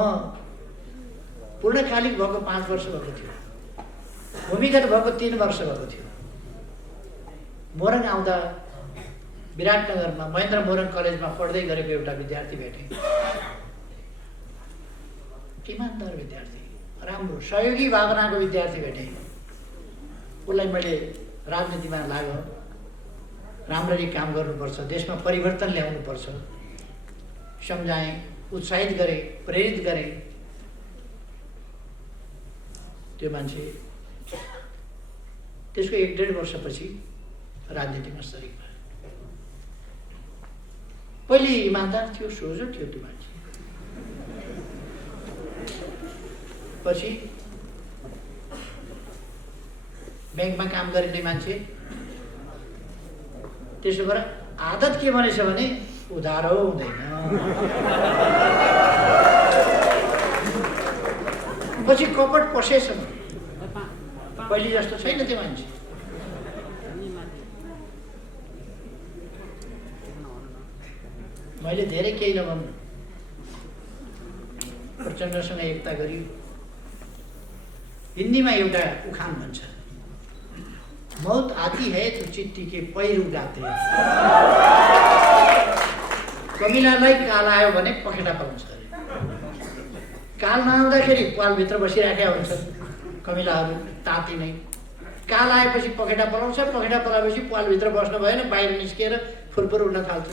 पूर्णकालिक भएको 5 वर्ष भएको थियो, भूमिगत भएको 3 वर्ष भएको थियो। मोरङ आउँदा विराटनगरमा महेन्द्र मोरङ कलेजमा पढ्दै गरेको एउटा विद्यार्थी भेटेँ। इमान्दार विद्यार्थी, राम्रो सहयोगी भावनाको विद्यार्थी भेटेँ। उसलाई मैले राजनीतिमा लाग्यो, राम्ररी काम गर्नुपर्छ, देशमा परिवर्तन ल्याउनुपर्छ सम्झाएँ, उत्साहित गरेँ, प्रेरित गरेँ। त्यो मान्छे त्यसको 1-1.5 वर्षपछि राजनीतिमा सरिक भयो। पहिले इमान्दार थियो, सोझो थियो त्यो मान्छे, पछि ब्याङ्कमा काम गर्ने मान्छे। त्यसो भएर आदत के भनेछ भने उधारो हुँदैन। पछि कपट पसेछ। पहिले जस्तो छैन त्यो मान्छे। मैले धेरै केही नभन्नु, प्रचण्डसँग एकता गरियो। हिन्दीमा एउटा उखान भन्छ, मौत आती है तो चिट्ठी के पैर उडाते। कमिलालाई काल आयो भने पखेटा पाउँछ अरे। काल नआउँदाखेरि पालभित्र बसिराखेका हुन्छन् कमिलाहरू ताती नै। काल आएपछि पखेटा पलाउँछ, पखेटा पलाएपछि पालभित्र बस्नु भएन, बाहिर निस्किएर फुरफुर उड्न थाल्छ।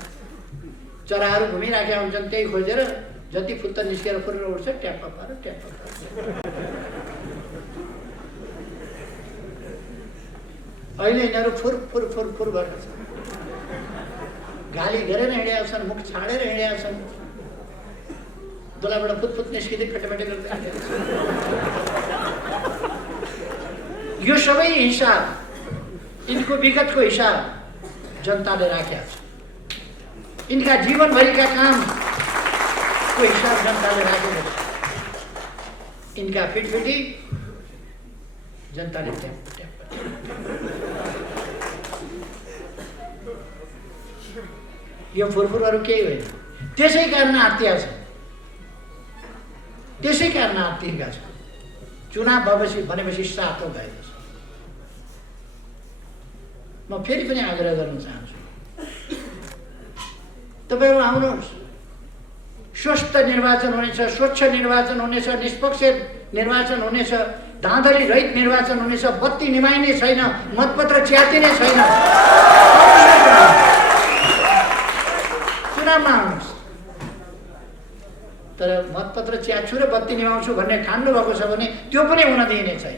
चराहरू घुमिराखेका हुन्छन्, त्यही खोजेर जति फुत्त निस्केर फुरेर उठ्छ ट्याप्प पार ट्याप्प पार। अहिले यिनीहरू फुर फुर फुर फुर गरेका छन्, गाली गरेर हिँडेका छन्, मुख छाडेर हिँडेका छन्, दुलाबाट फुतफुत निस्किँदै फेटेफेटे गर्दै हिँडेका छन्। यो सबै हिसाब, यिनको विगतको हिसाब जनताले राखेका छ। यिनका जीवनभरिका कामको हिसाब जनताले राखेको छ। यिनका फिटफिटी जनताले ट्याप ट्याप। यो फुरफुरहरू केही होइन। त्यसै कारण आत्तिया छ, त्यसै कारण आत्तिएका छ। चुनाव भएपछि भनेपछि सातो गएको छ। म फेरि पनि आग्रह गर्न चाहन्छु, तपाईहरु आउनुहोस्। स्वस्थ निर्वाचन हुनेछ, स्वच्छ निर्वाचन हुनेछ, निष्पक्ष निर्वाचन हुनेछ, धाँधली रहित निर्वाचन हुनेछ, बत्ती निभाइने छैन, मतपत्र च्यातिने छैन। चुनावमा आउनुहोस्। तर मतपत्र च्यात्छु र बत्ती निभाउँछु भन्ने ठान्नु भएको छ भने त्यो पनि हुन दिइने छैन।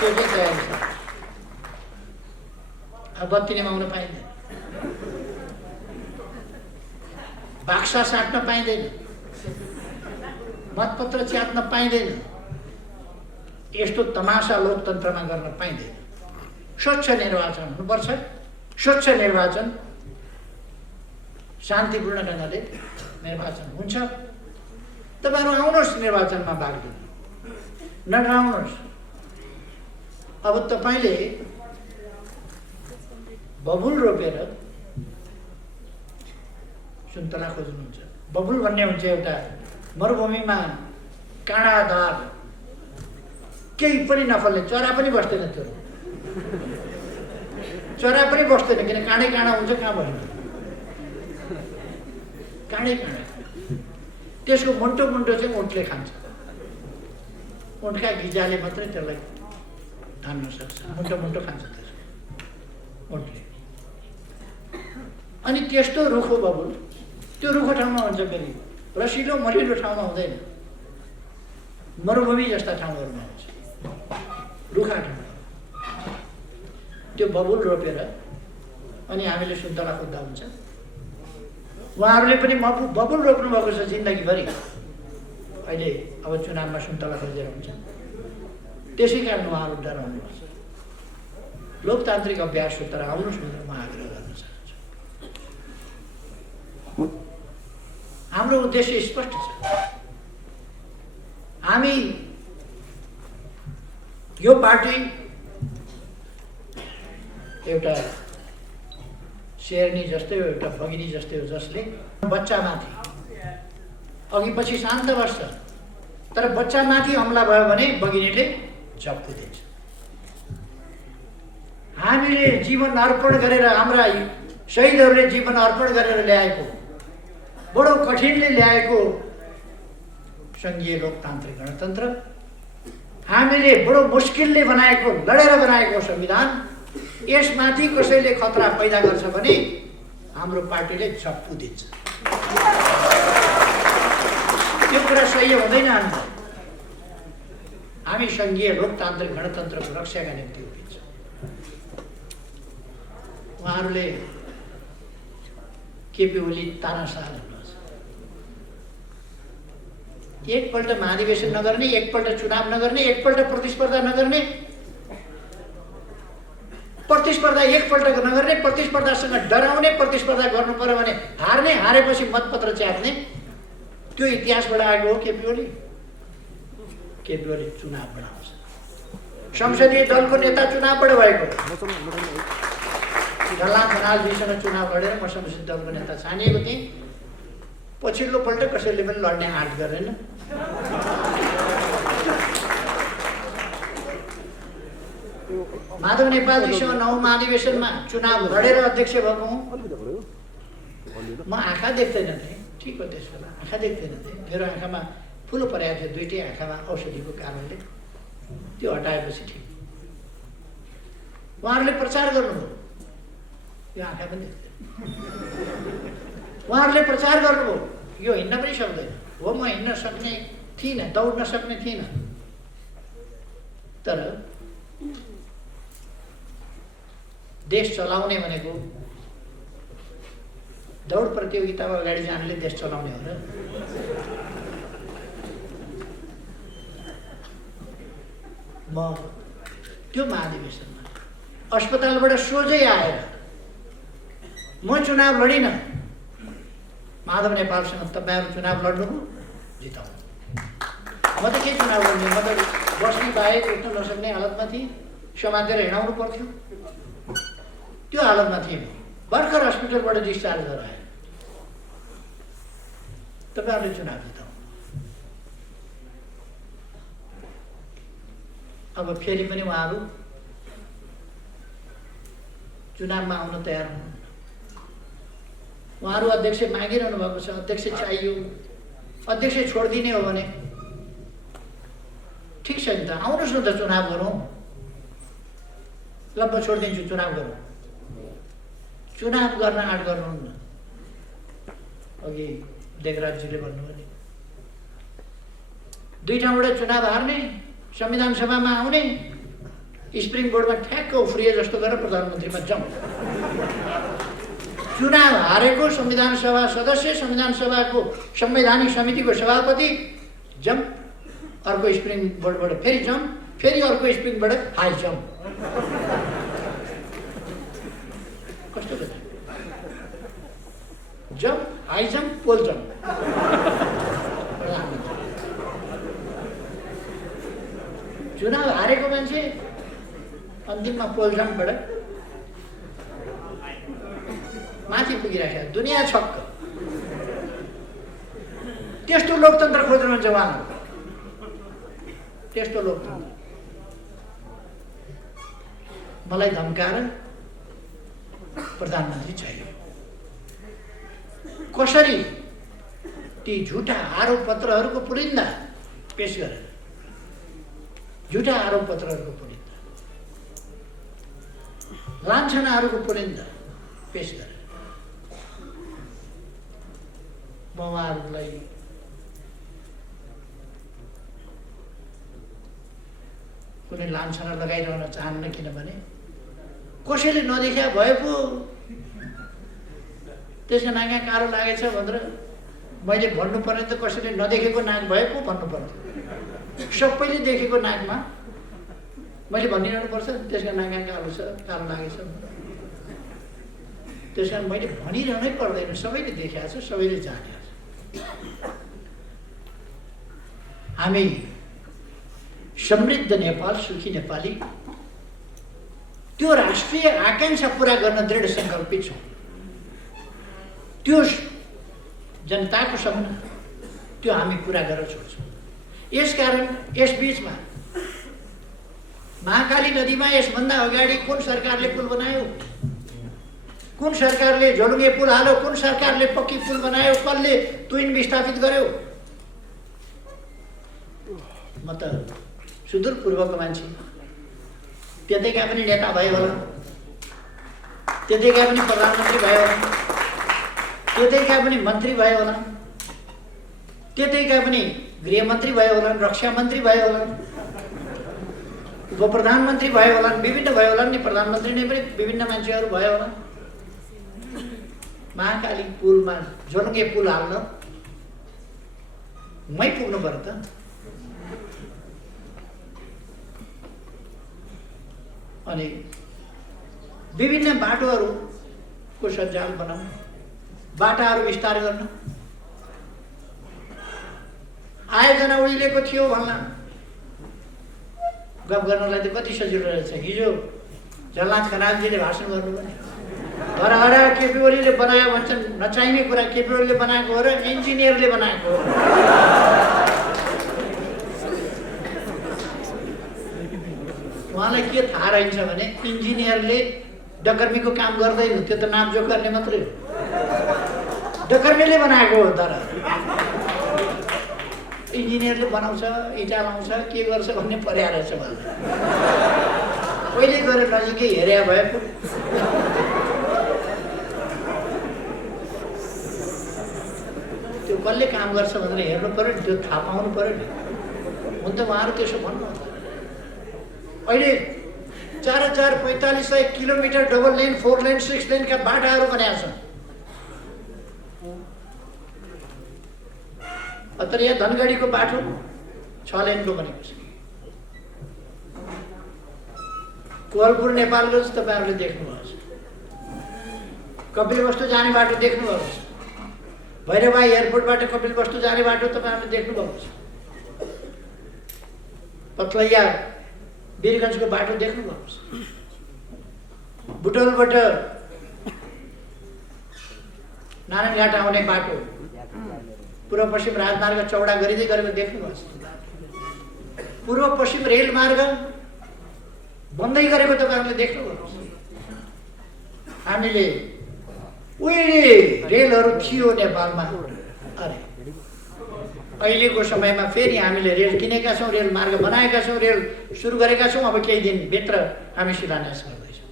त्यो चाहिँ तयारी छ। अब बत्ती निभाउन पाइँदैन, बाक्सा साट्न पाइँदैन, मतपत्र च्यात्न पाइँदैन, यस्तो तमासा लोकतन्त्रमा गर्न पाइँदैन। स्वच्छ निर्वाचन हुनुपर्छ। स्वच्छ निर्वाचन शान्तिपूर्ण ढङ्गले निर्वाचन हुन्छ। तपाईहरु आउनुहोस् निर्वाचनमा भाग लिन, नडराउनुहोस्। अब तपाईले बबुल रोपेर सुन्तला खोज्नुहुन्छ। बबुल भन्ने हुन्छ एउटा मरुभूमिमा काँडादार, केही पनि नफल्ने, चरा पनि बस्दैन, त्यो चरा पनि बस्दैन, किन काँडै काँडा हुन्छ, कहाँ बस्नु, काँडै काँडा। त्यसको मुन्टो मुन्टो चाहिँ ऊँटले खान्छ, ऊँटका गिजाले मात्रै त्यसलाई धान्न सक्छ, मुन्टो मुन्टो खान्छ त्यसको ऊँटले। अनि त्यस्तो रुखो बबुल त्यो रुखो ठाउँमा हुन्छ, फेरि रसिलो मलिलो ठाउँमा हुँदैन, मरुभूमि जस्ता ठाउँहरूमा हुन्छ, रुखा ठाउँ। त्यो बबुल रोपेर अनि हामीले सुन्तला खोज्दा हुन्छ। उहाँहरूले पनि बबुल रोप्नु भएको छ जिन्दगीभरि। अहिले अब चुनावमा सुन्तला खोजेर हुन्छ। त्यसै कारण उहाँहरू डराउनुपर्छ। लोकतान्त्रिक अभ्यास हो, तर आउनुहोस् भनेर म आग्रह गर्न चाहन्छु। हाम्रो उद्देश्य स्पष्ट छ। हामी यो पार्टी एउटा शेरनी जस्तै हो, एउटा भगिनी जस्तै हो, जसले बच्चामाथि अघि पछि शान्त बस्छ, तर बच्चामाथि हमला भयो भने बगिनीले झप्पु दिन्छ। हामीले जीवन अर्पण गरेर, हाम्रा शहीदहरूले जीवन अर्पण गरेर ल्याएको, बडो कठिनले ल्याएको सङ्घीय लोकतान्त्रिक गणतन्त्र, हामीले बडो मुस्किलले बनाएको, लडेर बनाएको संविधान, यसमाथि कसैले खतरा पैदा गर्छ भने हाम्रो पार्टीले झप्पु दिन्छ। त्यो कुरा सही हुँदैन। हामी सङ्घीय लोकतान्त्रिक गणतन्त्रको रक्षाका निम्ति उभिन्छौँ। उहाँहरूले केपी ओली तानाशाह भन्नुहुन्छ, एकपल्ट महाधिवेशन नगर्ने, एकपल्ट चुनाव नगर्ने, एकपल्ट प्रतिस्पर्धा नगर्ने, प्रतिस्पर्धा एकपल्ट नगर्ने, प्रतिस्पर्धासँग डराउने, प्रतिस्पर्धा गर्नु पर्यो भने हार्ने, हारेपछि मतपत्र च्यात्ने, त्यो इतिहासबाट आएको हो केपी ओली। केपी ओली चुनाव बनाउँछ। संसदीय दलको नेता चुनावबाट भएको। झल्ला खनालजीसँग चुनाव लडेर म संसदीय दलको नेता छानिएको थिएँ। पछिल्लो पल्ट कसैले पनि लड्ने आँट गरेन। माधव नेपालजीसँग 9 महाधिवेशनमा चुनाव लडेर अध्यक्ष भएको हुँ। म आँखा देख्दैन थिएँ, ठिक हो, त्यस बेला आँखा देख्दैन थिएँ, मेरो आँखामा फुलो परेको थियो, दुईटै आँखामा औषधिको कारणले, त्यो हटाएपछि ठिक। उहाँहरूले प्रचार गर्नुभयो, यो आँखा पनि देख्दैन। उहाँहरूले प्रचार गर्नुभयो, यो हिँड्न पनि सक्दैन। हो, म हिँड्न सक्ने थिइनँ, दौड्न सक्ने थिइनँ, तर देश चलाउने भनेको दौड प्रतियोगितामा अगाडि जानेले देश चलाउने हो र? म त्यो महाधिवेशनमा अस्पतालबाट सोझै आएर म चुनाव लडिनँ। माधव नेपालसँग तपाईँहरू चुनाव लड्नुभयो, जिताउनु। म त के चुनाव लड्ने, म त बस्ने बाहेक उठ्न नसक्ने हालतमा थिएँ, समातेर हिँडाउनु पर्थ्यो, त्यो हालतमा थिएँ। भर्खर हस्पिटलबाट डिस्चार्ज गराएँ। तपाईँहरूले चुनाव जिताउनु। अब फेरि पनि उहाँहरू चुनावमा आउन तयार हुनुहुन्न। उहाँहरू अध्यक्ष मागिरहनु भएको छ, अध्यक्ष चाहियो। अध्यक्ष छोडिदिने हो भने ठिक छ नि त, आउनुहोस् न त, चुनाव गरौँ। ल म छोडिदिन्छु, चुनाव गरौँ। चुनाव गर्न आँट गर्नुहुन्न। अघि देवराजजीले भन्नुभयो नि, 2 ठाउँबाट चुनाव हार्ने, संविधान सभामा आउने, स्प्रिङ बोर्डमा ठ्याक्क उफ्रिए जस्तो गरेर प्रधानमन्त्रीमा जाउँ। चुनाव हारेको संविधान सभा सदस्य, संविधान सभाको संवैधानिक समितिको सभापति जम्प, अर्को स्प्रिङ बोर्डबाट फेरि जम्प, फेरि अर्को स्प्रिङबाट हाई जम्प। कस्तो छ? जम्प, हाई जम्प, पोल जम्प। चुनाव हारेको मान्छे अन्तिममा पोल जम्पबाट माथि पुगिराखेको, दुनियाँ छक्क। त्यस्तो लोकतन्त्र खोज्नुहुन्छ उहाँहरू, त्यस्तो लोकतन्त्र। मलाई धम्काएर प्रधानमन्त्री चाहियो। कसरी ती झुटा आरोप पत्रहरूको पुरिन्दा पेश गरेर, झुटा आरोप पत्रहरूको पुरिन्दा, लान्छनाहरूको पुरिन्दा पेश गरेर म उहाँहरूलाई कुनै लान्छना लगाइरहन चाहन्न। किनभने कसैले नदेखा भए पो त्यसको नाक कालो लागेछ भनेर मैले भन्नुपर्ने त कसैले नदेखेको नाक भए पो भन्नु पर्थ्यो। सबैले देखेको नाकमा मैले भनिरहनुपर्छ त्यसको नाक कालो छ, कालो लागेछ। त्यस कारण मैले भनिरहनै पर्दैन, सबैले देखेको छ, सबैले जानेको छ। हामी समृद्ध नेपाल, सुखी नेपाली, त्यो राष्ट्रिय आकांक्षा पूरा गर्न दृढ सङ्कल्पित छौँ। त्यो जनताको सपना, त्यो हामी पूरा गरेर छोड्छौँ। यसकारण यस बीचमा महाकाली नदीमा यसभन्दा अगाडि कुन सरकारले पुल बनायो, कुन सरकारले झोलुङ्गे पुल हाल्यो, कुन सरकारले पक्की पुल बनायो, कसले तुइन विस्थापित गर्यो? म त सुदूरपूर्वको मान्छे, त्यतैका पनि नेता भयो होला, त्यतैका पनि प्रधानमन्त्री भयो होला, त्यतैका पनि मन्त्री भयो होला, त्यतैका पनि गृहमन्त्री भयो होला, रक्षा मन्त्री भयो होला, उप प्रधानमन्त्री भयो होला, विभिन्न भयो होला नि, प्रधानमन्त्री नै पनि विभिन्न मान्छेहरू भयो होला। महाकाली पुलमा झोलुङ्गे पुल हाल्न मै पुग्नु पर्यो त। अनि विभिन्न बाटोहरूको सञ्जाल बनाउनु, बाटाहरू विस्तार गर्न, आयोजना उहिलेको थियो भन्ला गफ गर्नलाई त कति सजिलो रहेछ। हिजो झलनाथ खनालजीले भाषण गर्नुभयो, हर केपी ओलीले बनायो भन्छन्, नचाहिने कुरा केपी ओलीले बनाएको हो र इन्जिनियरले बनाएको हो। उहाँलाई के थाहा रहेछ भने इन्जिनियरले डकर्मीको काम गर्दैन, त्यो त नापजोख गर्ने मात्रै हो, डकर्मीले बनाएको हो। तर इन्जिनियरले बनाउँछ, इँटा लाउँछ, के गर्छ भन्ने पर्या रहेछ भन्ने पहिले गएर नजिकै हेरे भए पो। कसले काम गर्छ भनेर हेर्नु पर्यो नि, त्यो थाहा पाउनु पर्यो नि। हुन त उहाँहरू त्यसो भन्नु अहिले 4,4500 किलोमिटर डबल लेन, 4 लेन, 6 लेनका बाटाहरू बनाएका छन्। तर यहाँ धनगढीको बाटो 6 लेनको बनेको छ। कोहलपुर नेपालको चाहिँ तपाईँहरूले देख्नुभएको छ। कपिलवस्तु जाने बाटो देख्नुभएको छ। भैरवाई एयरपोर्टबाट कपिलवस्तु जाने बाटो तपाईँहरूले देख्नुभएको छ। पथलैया वीरगञ्जको बाटो देख्नुभएको छ। बुटोलबाट नारायणघाट आउने बाटो पूर्व पश्चिम राजमार्ग चौडा गरिँदै गरेको देख्नुभएको छ। पूर्व पश्चिम रेल मार्ग बन्दै गरेको तपाईँहरूले देख्नुभएको छ। हामीले उहिले रेलहरू थियो नेपालमा, अरे अहिलेको समयमा फेरि हामीले रेल किनेका छौँ, रेल मार्ग बनाएका छौँ, रेल सुरु गरेका छौँ। अब केही दिनभित्र हामी शिलान्यास गर्दैछौँ।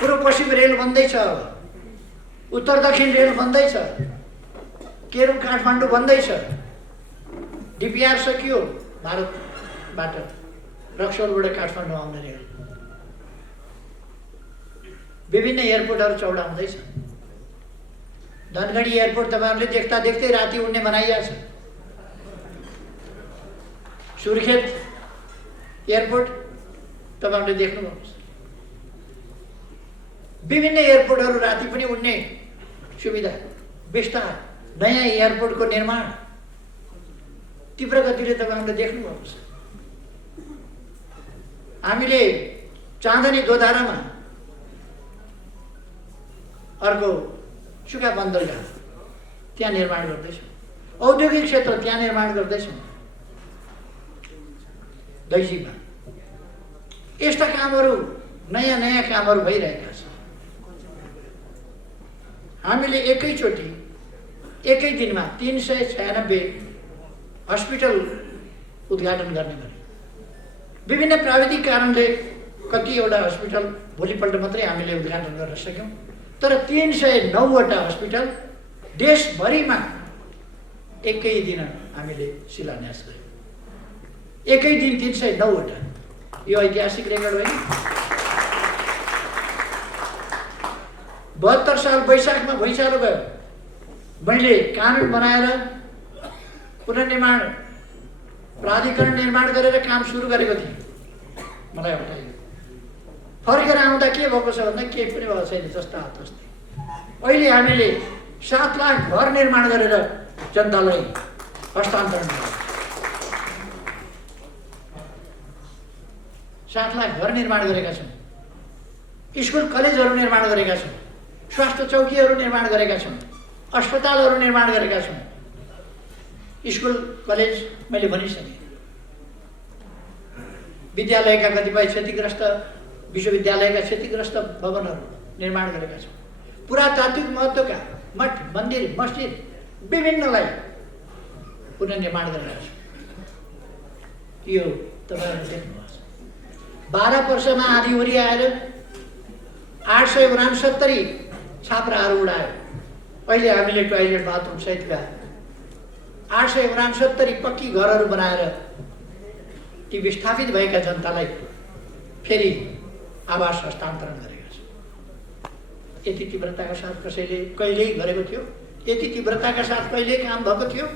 पूर्व पश्चिम रेल बन्दैछ, उत्तर दक्षिण रेल बन्दैछ, केरु काठमाडौँ बन्दैछ, डिपिआर सकियो भारतबाट, रक्सौलबाट काठमाडौँ आउने रेल, विभिन्न एयरपोर्टहरू चौडा हुँदैछ। धनगढी एयरपोर्ट तपाईँहरूले देख्दा देख्दै राति उड्ने बनाइएको छ। सुर्खेत एयरपोर्ट तपाईँहरूले देख्नुभएको छ। विभिन्न एयरपोर्टहरू राति पनि उड्ने सुविधा, विस्तार, नयाँ एयरपोर्टको निर्माण तीव्र गतिले तपाईँहरूले देख्नुभएको छ। हामीले चाँदनी दोधारामा अर्को सुका बन्दरगाह त्यहाँ निर्माण गर्दैछौँ। औद्योगिक क्षेत्र त्यहाँ निर्माण गर्दैछौँ। दैसिकमा यस्ता कामहरू, नयाँ नयाँ कामहरू भइरहेका छन्। हामीले एकैचोटि एकै दिनमा 396 हस्पिटल उद्घाटन गर्ने गरे। विभिन्न प्राविधिक कारणले कतिवटा हस्पिटल भोलिपल्ट मात्रै हामीले उद्घाटन गर्न सक्यौँ। तर 309वटा हस्पिटल देशभरिमा एकै दिन हामीले शिलान्यास गर्यौँ। एकै दिन 309वटा, यो ऐतिहासिक रेकर्ड होइन। 72 साल वैशाखमा भुइँचालो गयो। मैले कानुन बनाएर पुनर्निर्माण प्राधिकरण निर्माण गरेर काम सुरु गरेको थिएँ, मलाई हटाइयो। फर्केर आउँदा के भएको छ भन्दा केही पनि भएको छैन, जस्ता तस्तै। अहिले हामीले 7 लाख घर निर्माण गरेर जनतालाई हस्तान्तरण गर्यौँ। 7 लाख घर निर्माण गरेका छौँ। स्कुल कलेजहरू निर्माण गरेका छौँ। स्वास्थ्य चौकीहरू निर्माण गरेका छौँ। अस्पतालहरू निर्माण गरेका छौँ। स्कुल कलेज मैले भनिसकेँ। विद्यालयका कतिपय क्षतिग्रस्त, विश्वविद्यालयका क्षतिग्रस्त भवनहरू निर्माण गरेका छौँ। पुरातात्विक महत्त्वका मठ, मन्दिर, मस्जिद विभिन्नलाई पुनर्निर्माण गरेका छौँ। यो तपाईँहरूले देख्नुभएको छ। 12 वर्षमा आँधीहुरी आएर 869 छाप्राहरू उडायो। अहिले हामीले टोयलेट बाथरुम सहितका 869 पक्की घरहरू बनाएर ती विस्थापित भएका जनतालाई फेरि आवास हस्तान्तरण गरेका छौँ। यति तीव्रताका साथ कसैले कहिल्यै गरेको थियो, यति तीव्रताका साथ कहिल्यै काम भएको थियो।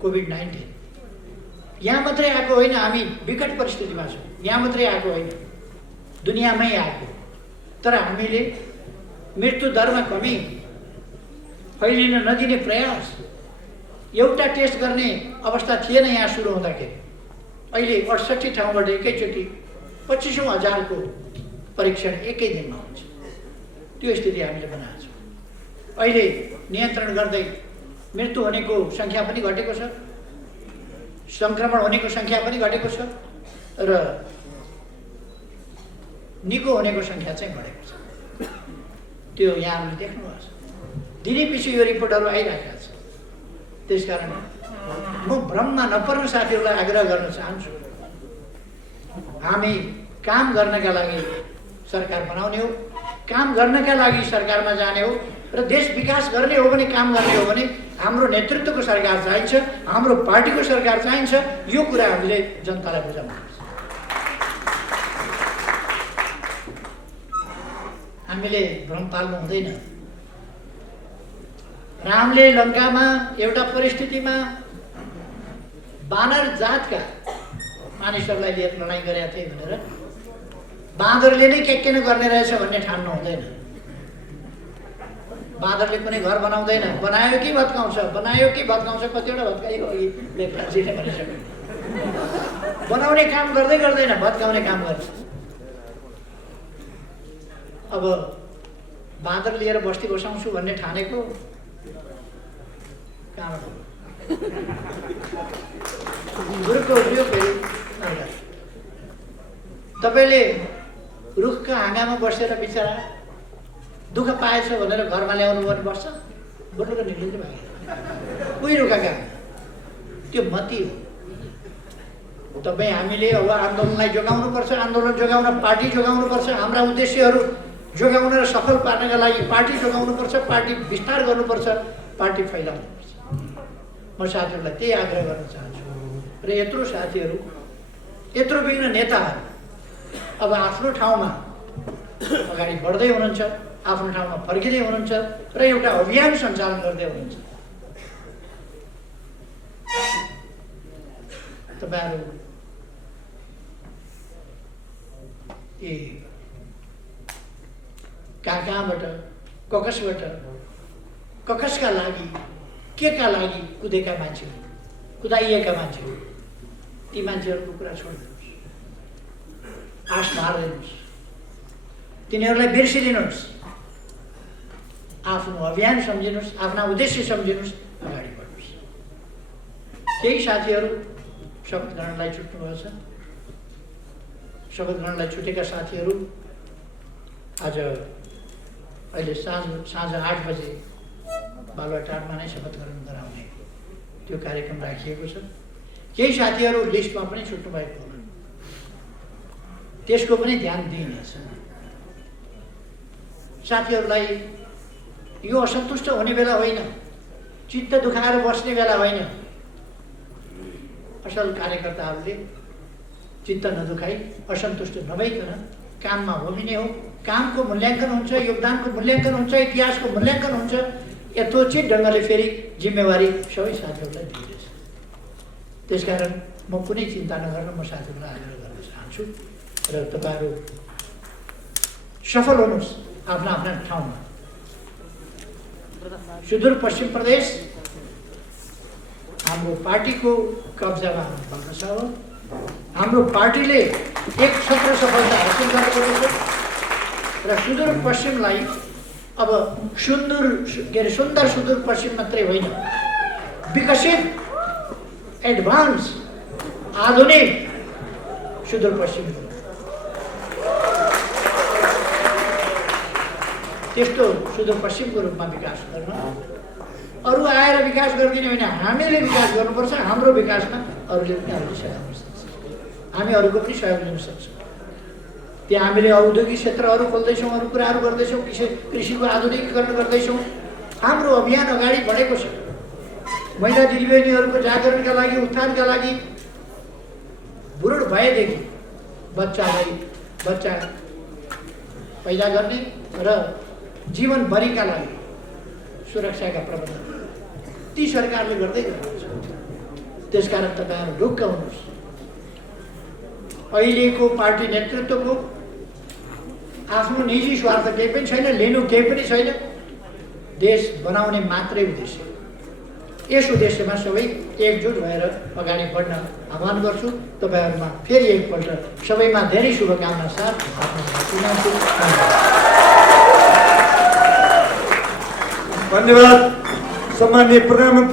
कोभिड-19 यहाँ मात्रै आएको होइन, हामी विकट परिस्थितिमा छौँ। यहाँ मात्रै आएको होइन, दुनियाँमै आएको। तर हामीले मृत्यु दरमा कमी, फैलिन नदिने प्रयास, एउटा टेस्ट गर्ने अवस्था थिएन यहाँ सुरु हुँदाखेरि। अहिले 68 ठाउँबाट एकैचोटि 25,000 को परीक्षण एकै दिनमा हुन्छ। त्यो स्थिति हामीले बनाएको छौँ। अहिले नियन्त्रण गर्दै मृत्यु हुनेको सङ्ख्या पनि घटेको छ, सङ्क्रमण हुनेको सङ्ख्या पनि घटेको छ र निको हुनेको सङ्ख्या चाहिँ बढेको छ। त्यो यहाँहरूले देख्नुभएको छ। दिनै पछि यो रिपोर्टहरू आइरहेका छ। त्यसकारण म भ्रममा नपर्न साथीहरूलाई आग्रह गर्न चाहन्छु। हामी काम गर्नका लागि सरकार बनाउने हो, काम गर्नका लागि सरकारमा जाने हो र देश विकास गर्ने हो भने, काम गर्ने हो भने हाम्रो नेतृत्वको सरकार चाहिन्छ, हाम्रो पार्टीको सरकार चाहिन्छ। यो कुरा हामीले जनतालाई बुझाउनुपर्छ। हामीले भ्रम पाल्नु हुँदैन। रामले लङ्कामा एउटा परिस्थितिमा बानर जातका मानिसहरूलाई लिएर लडाइँ गरेका थिए भनेर बाँदरले नै के न गर्ने रहेछ भन्ने ठान्नु हुँदैन। बाँदरले कुनै घर बनाउँदैन, बनायो कि भत्काउँछ, बनायो कि भत्काउँछ। कतिवटा भत्काइको अघि लेखराजीले भनिसक्यो। बनाउने काम गर्दै गर्दैन, भत्काउने काम गर्छ। अब बाँदर लिएर बस्ती बसाउँछु भन्ने ठानेको कहाँबाट हो? रुखको उब्रियो फेरि तपाईँले रुखका हाँगामा बसेर बिचरा दुःख पाएछ भनेर घरमा ल्याउनु पर्ने बस्छ, बोटुको निक्लिन्छ भाइ। कोही रुखका काम त्यो मती हो। तपाईँ हामीले अब आन्दोलनलाई जोगाउनुपर्छ, आन्दोलन जोगाउन पार्टी जोगाउनुपर्छ, हाम्रा उद्देश्यहरू जोगाउन र सफल पार्नका लागि पार्टी जोगाउनुपर्छ, पार्टी विस्तार गर्नुपर्छ, पार्टी फैलाउनुपर्छ। म साथीहरूलाई त्यही आग्रह गर्न चाहन्छु। र यत्रो साथीहरू, यत्रो विघ्न नेताहरू अब आफ्नो ठाउँमा अगाडि बढ्दै हुनुहुन्छ, आफ्नो ठाउँमा फर्किँदै हुनुहुन्छ र एउटा अभियान सञ्चालन गर्दै हुनुहुन्छ। तपाईँहरू कहाँबाट ककसका लागि, केका लागि कुदेका मान्छेहरू, कुदाइएका मान्छेहरू, ती मान्छेहरूको कुरा छोडिदिनुहोस्, आश मार्दिनुहोस्, तिनीहरूलाई बिर्सिदिनुहोस्, आफ्नो अभियान सम्झिनुहोस्, आफ्ना उद्देश्य सम्झिनुहोस्, अगाडि बढ्नुहोस्। केही साथीहरू शपथ ग्रहणलाई छुट्नुभएको छ। शपथ ग्रहणलाई छुटेका साथीहरू आज अहिले साँझ 8 बजे बालुवाटारमा नै शपथ ग्रहण गराउने त्यो कार्यक्रम राखिएको छ। केही साथीहरू लिस्टमा पनि छुट्नु भएको होला, त्यसको पनि ध्यान दिइनेछ। साथीहरूलाई यो असन्तुष्ट हुने बेला होइन, चित्त दुखाएर बस्ने बेला होइन। असल कार्यकर्ताहरूले चित्त नदुखाई, असन्तुष्ट नभइकन काममा होमिने हो। कामको मूल्याङ्कन हुन्छ, योगदानको मूल्याङ्कन हुन्छ, इतिहासको मूल्याङ्कन हुन्छ। यथोचित ढङ्गले फेरि जिम्मेवारी सबै साथीहरूलाई दिइनेछ। त्यसकारण म कुनै चिन्ता नगर्न म साथीहरूलाई आग्रह गर्न चाहन्छु र तपाईँहरू सफल हुनुहोस् आफ्ना आफ्ना ठाउँमा। सुदूरपश्चिम प्रदेश हाम्रो पार्टीको कब्जामा भएको छ। हाम्रो पार्टीले एक छत्र सफलता हासिल गर्नुपर्छ र सुदूरपश्चिमलाई अब सुन्दर सुदूरपश्चिम मात्रै होइन, विकसित, एडभान्स, आधुनिक सुदूरपश्चिम त्यस्तो सुदूरपश्चिमको रूपमा विकास गर्न, अरू आएर विकास गरिदिने होइन, हामीले विकास गर्नुपर्छ। हाम्रो विकासमा अरूले पनि हामीले सहयोग गर्न सक्छ, हामी अरूको पनि सहयोग लिन सक्छौँ। त्यहाँ हामीले औद्योगिक क्षेत्रहरू खोल्दैछौँ, अरू कुराहरू गर्दैछौँ, कृषिको आधुनिकीकरण गर्दैछौँ। हाम्रो अभियान अगाडि बढेको छ। महिला दिदीबहिनीहरूको जागरणका लागि, उत्थानका लागि बुढो भएदेखि बच्चा पैदा गर्ने र जीवनभरिका लागि सुरक्षाका प्रबन्ध ती सरकारले गर्दै गरेको छ। त्यसकारण तपाईँहरू ढुक्क हुनुहोस्। अहिलेको पार्टी नेतृत्वको आफ्नो निजी स्वार्थ केही पनि छैन, लिनु केही पनि छैन, देश बनाउने मात्रै उद्देश्य। यस उद्देश्यमा सबै एकजुट भएर अगाडि बढ्न आह्वान गर्छु। तपाईँहरूमा फेरि एकपल्ट सबैमा धेरै शुभकामना साथ धन्यवाद। सम्माननीय प्रधानमन्त्री।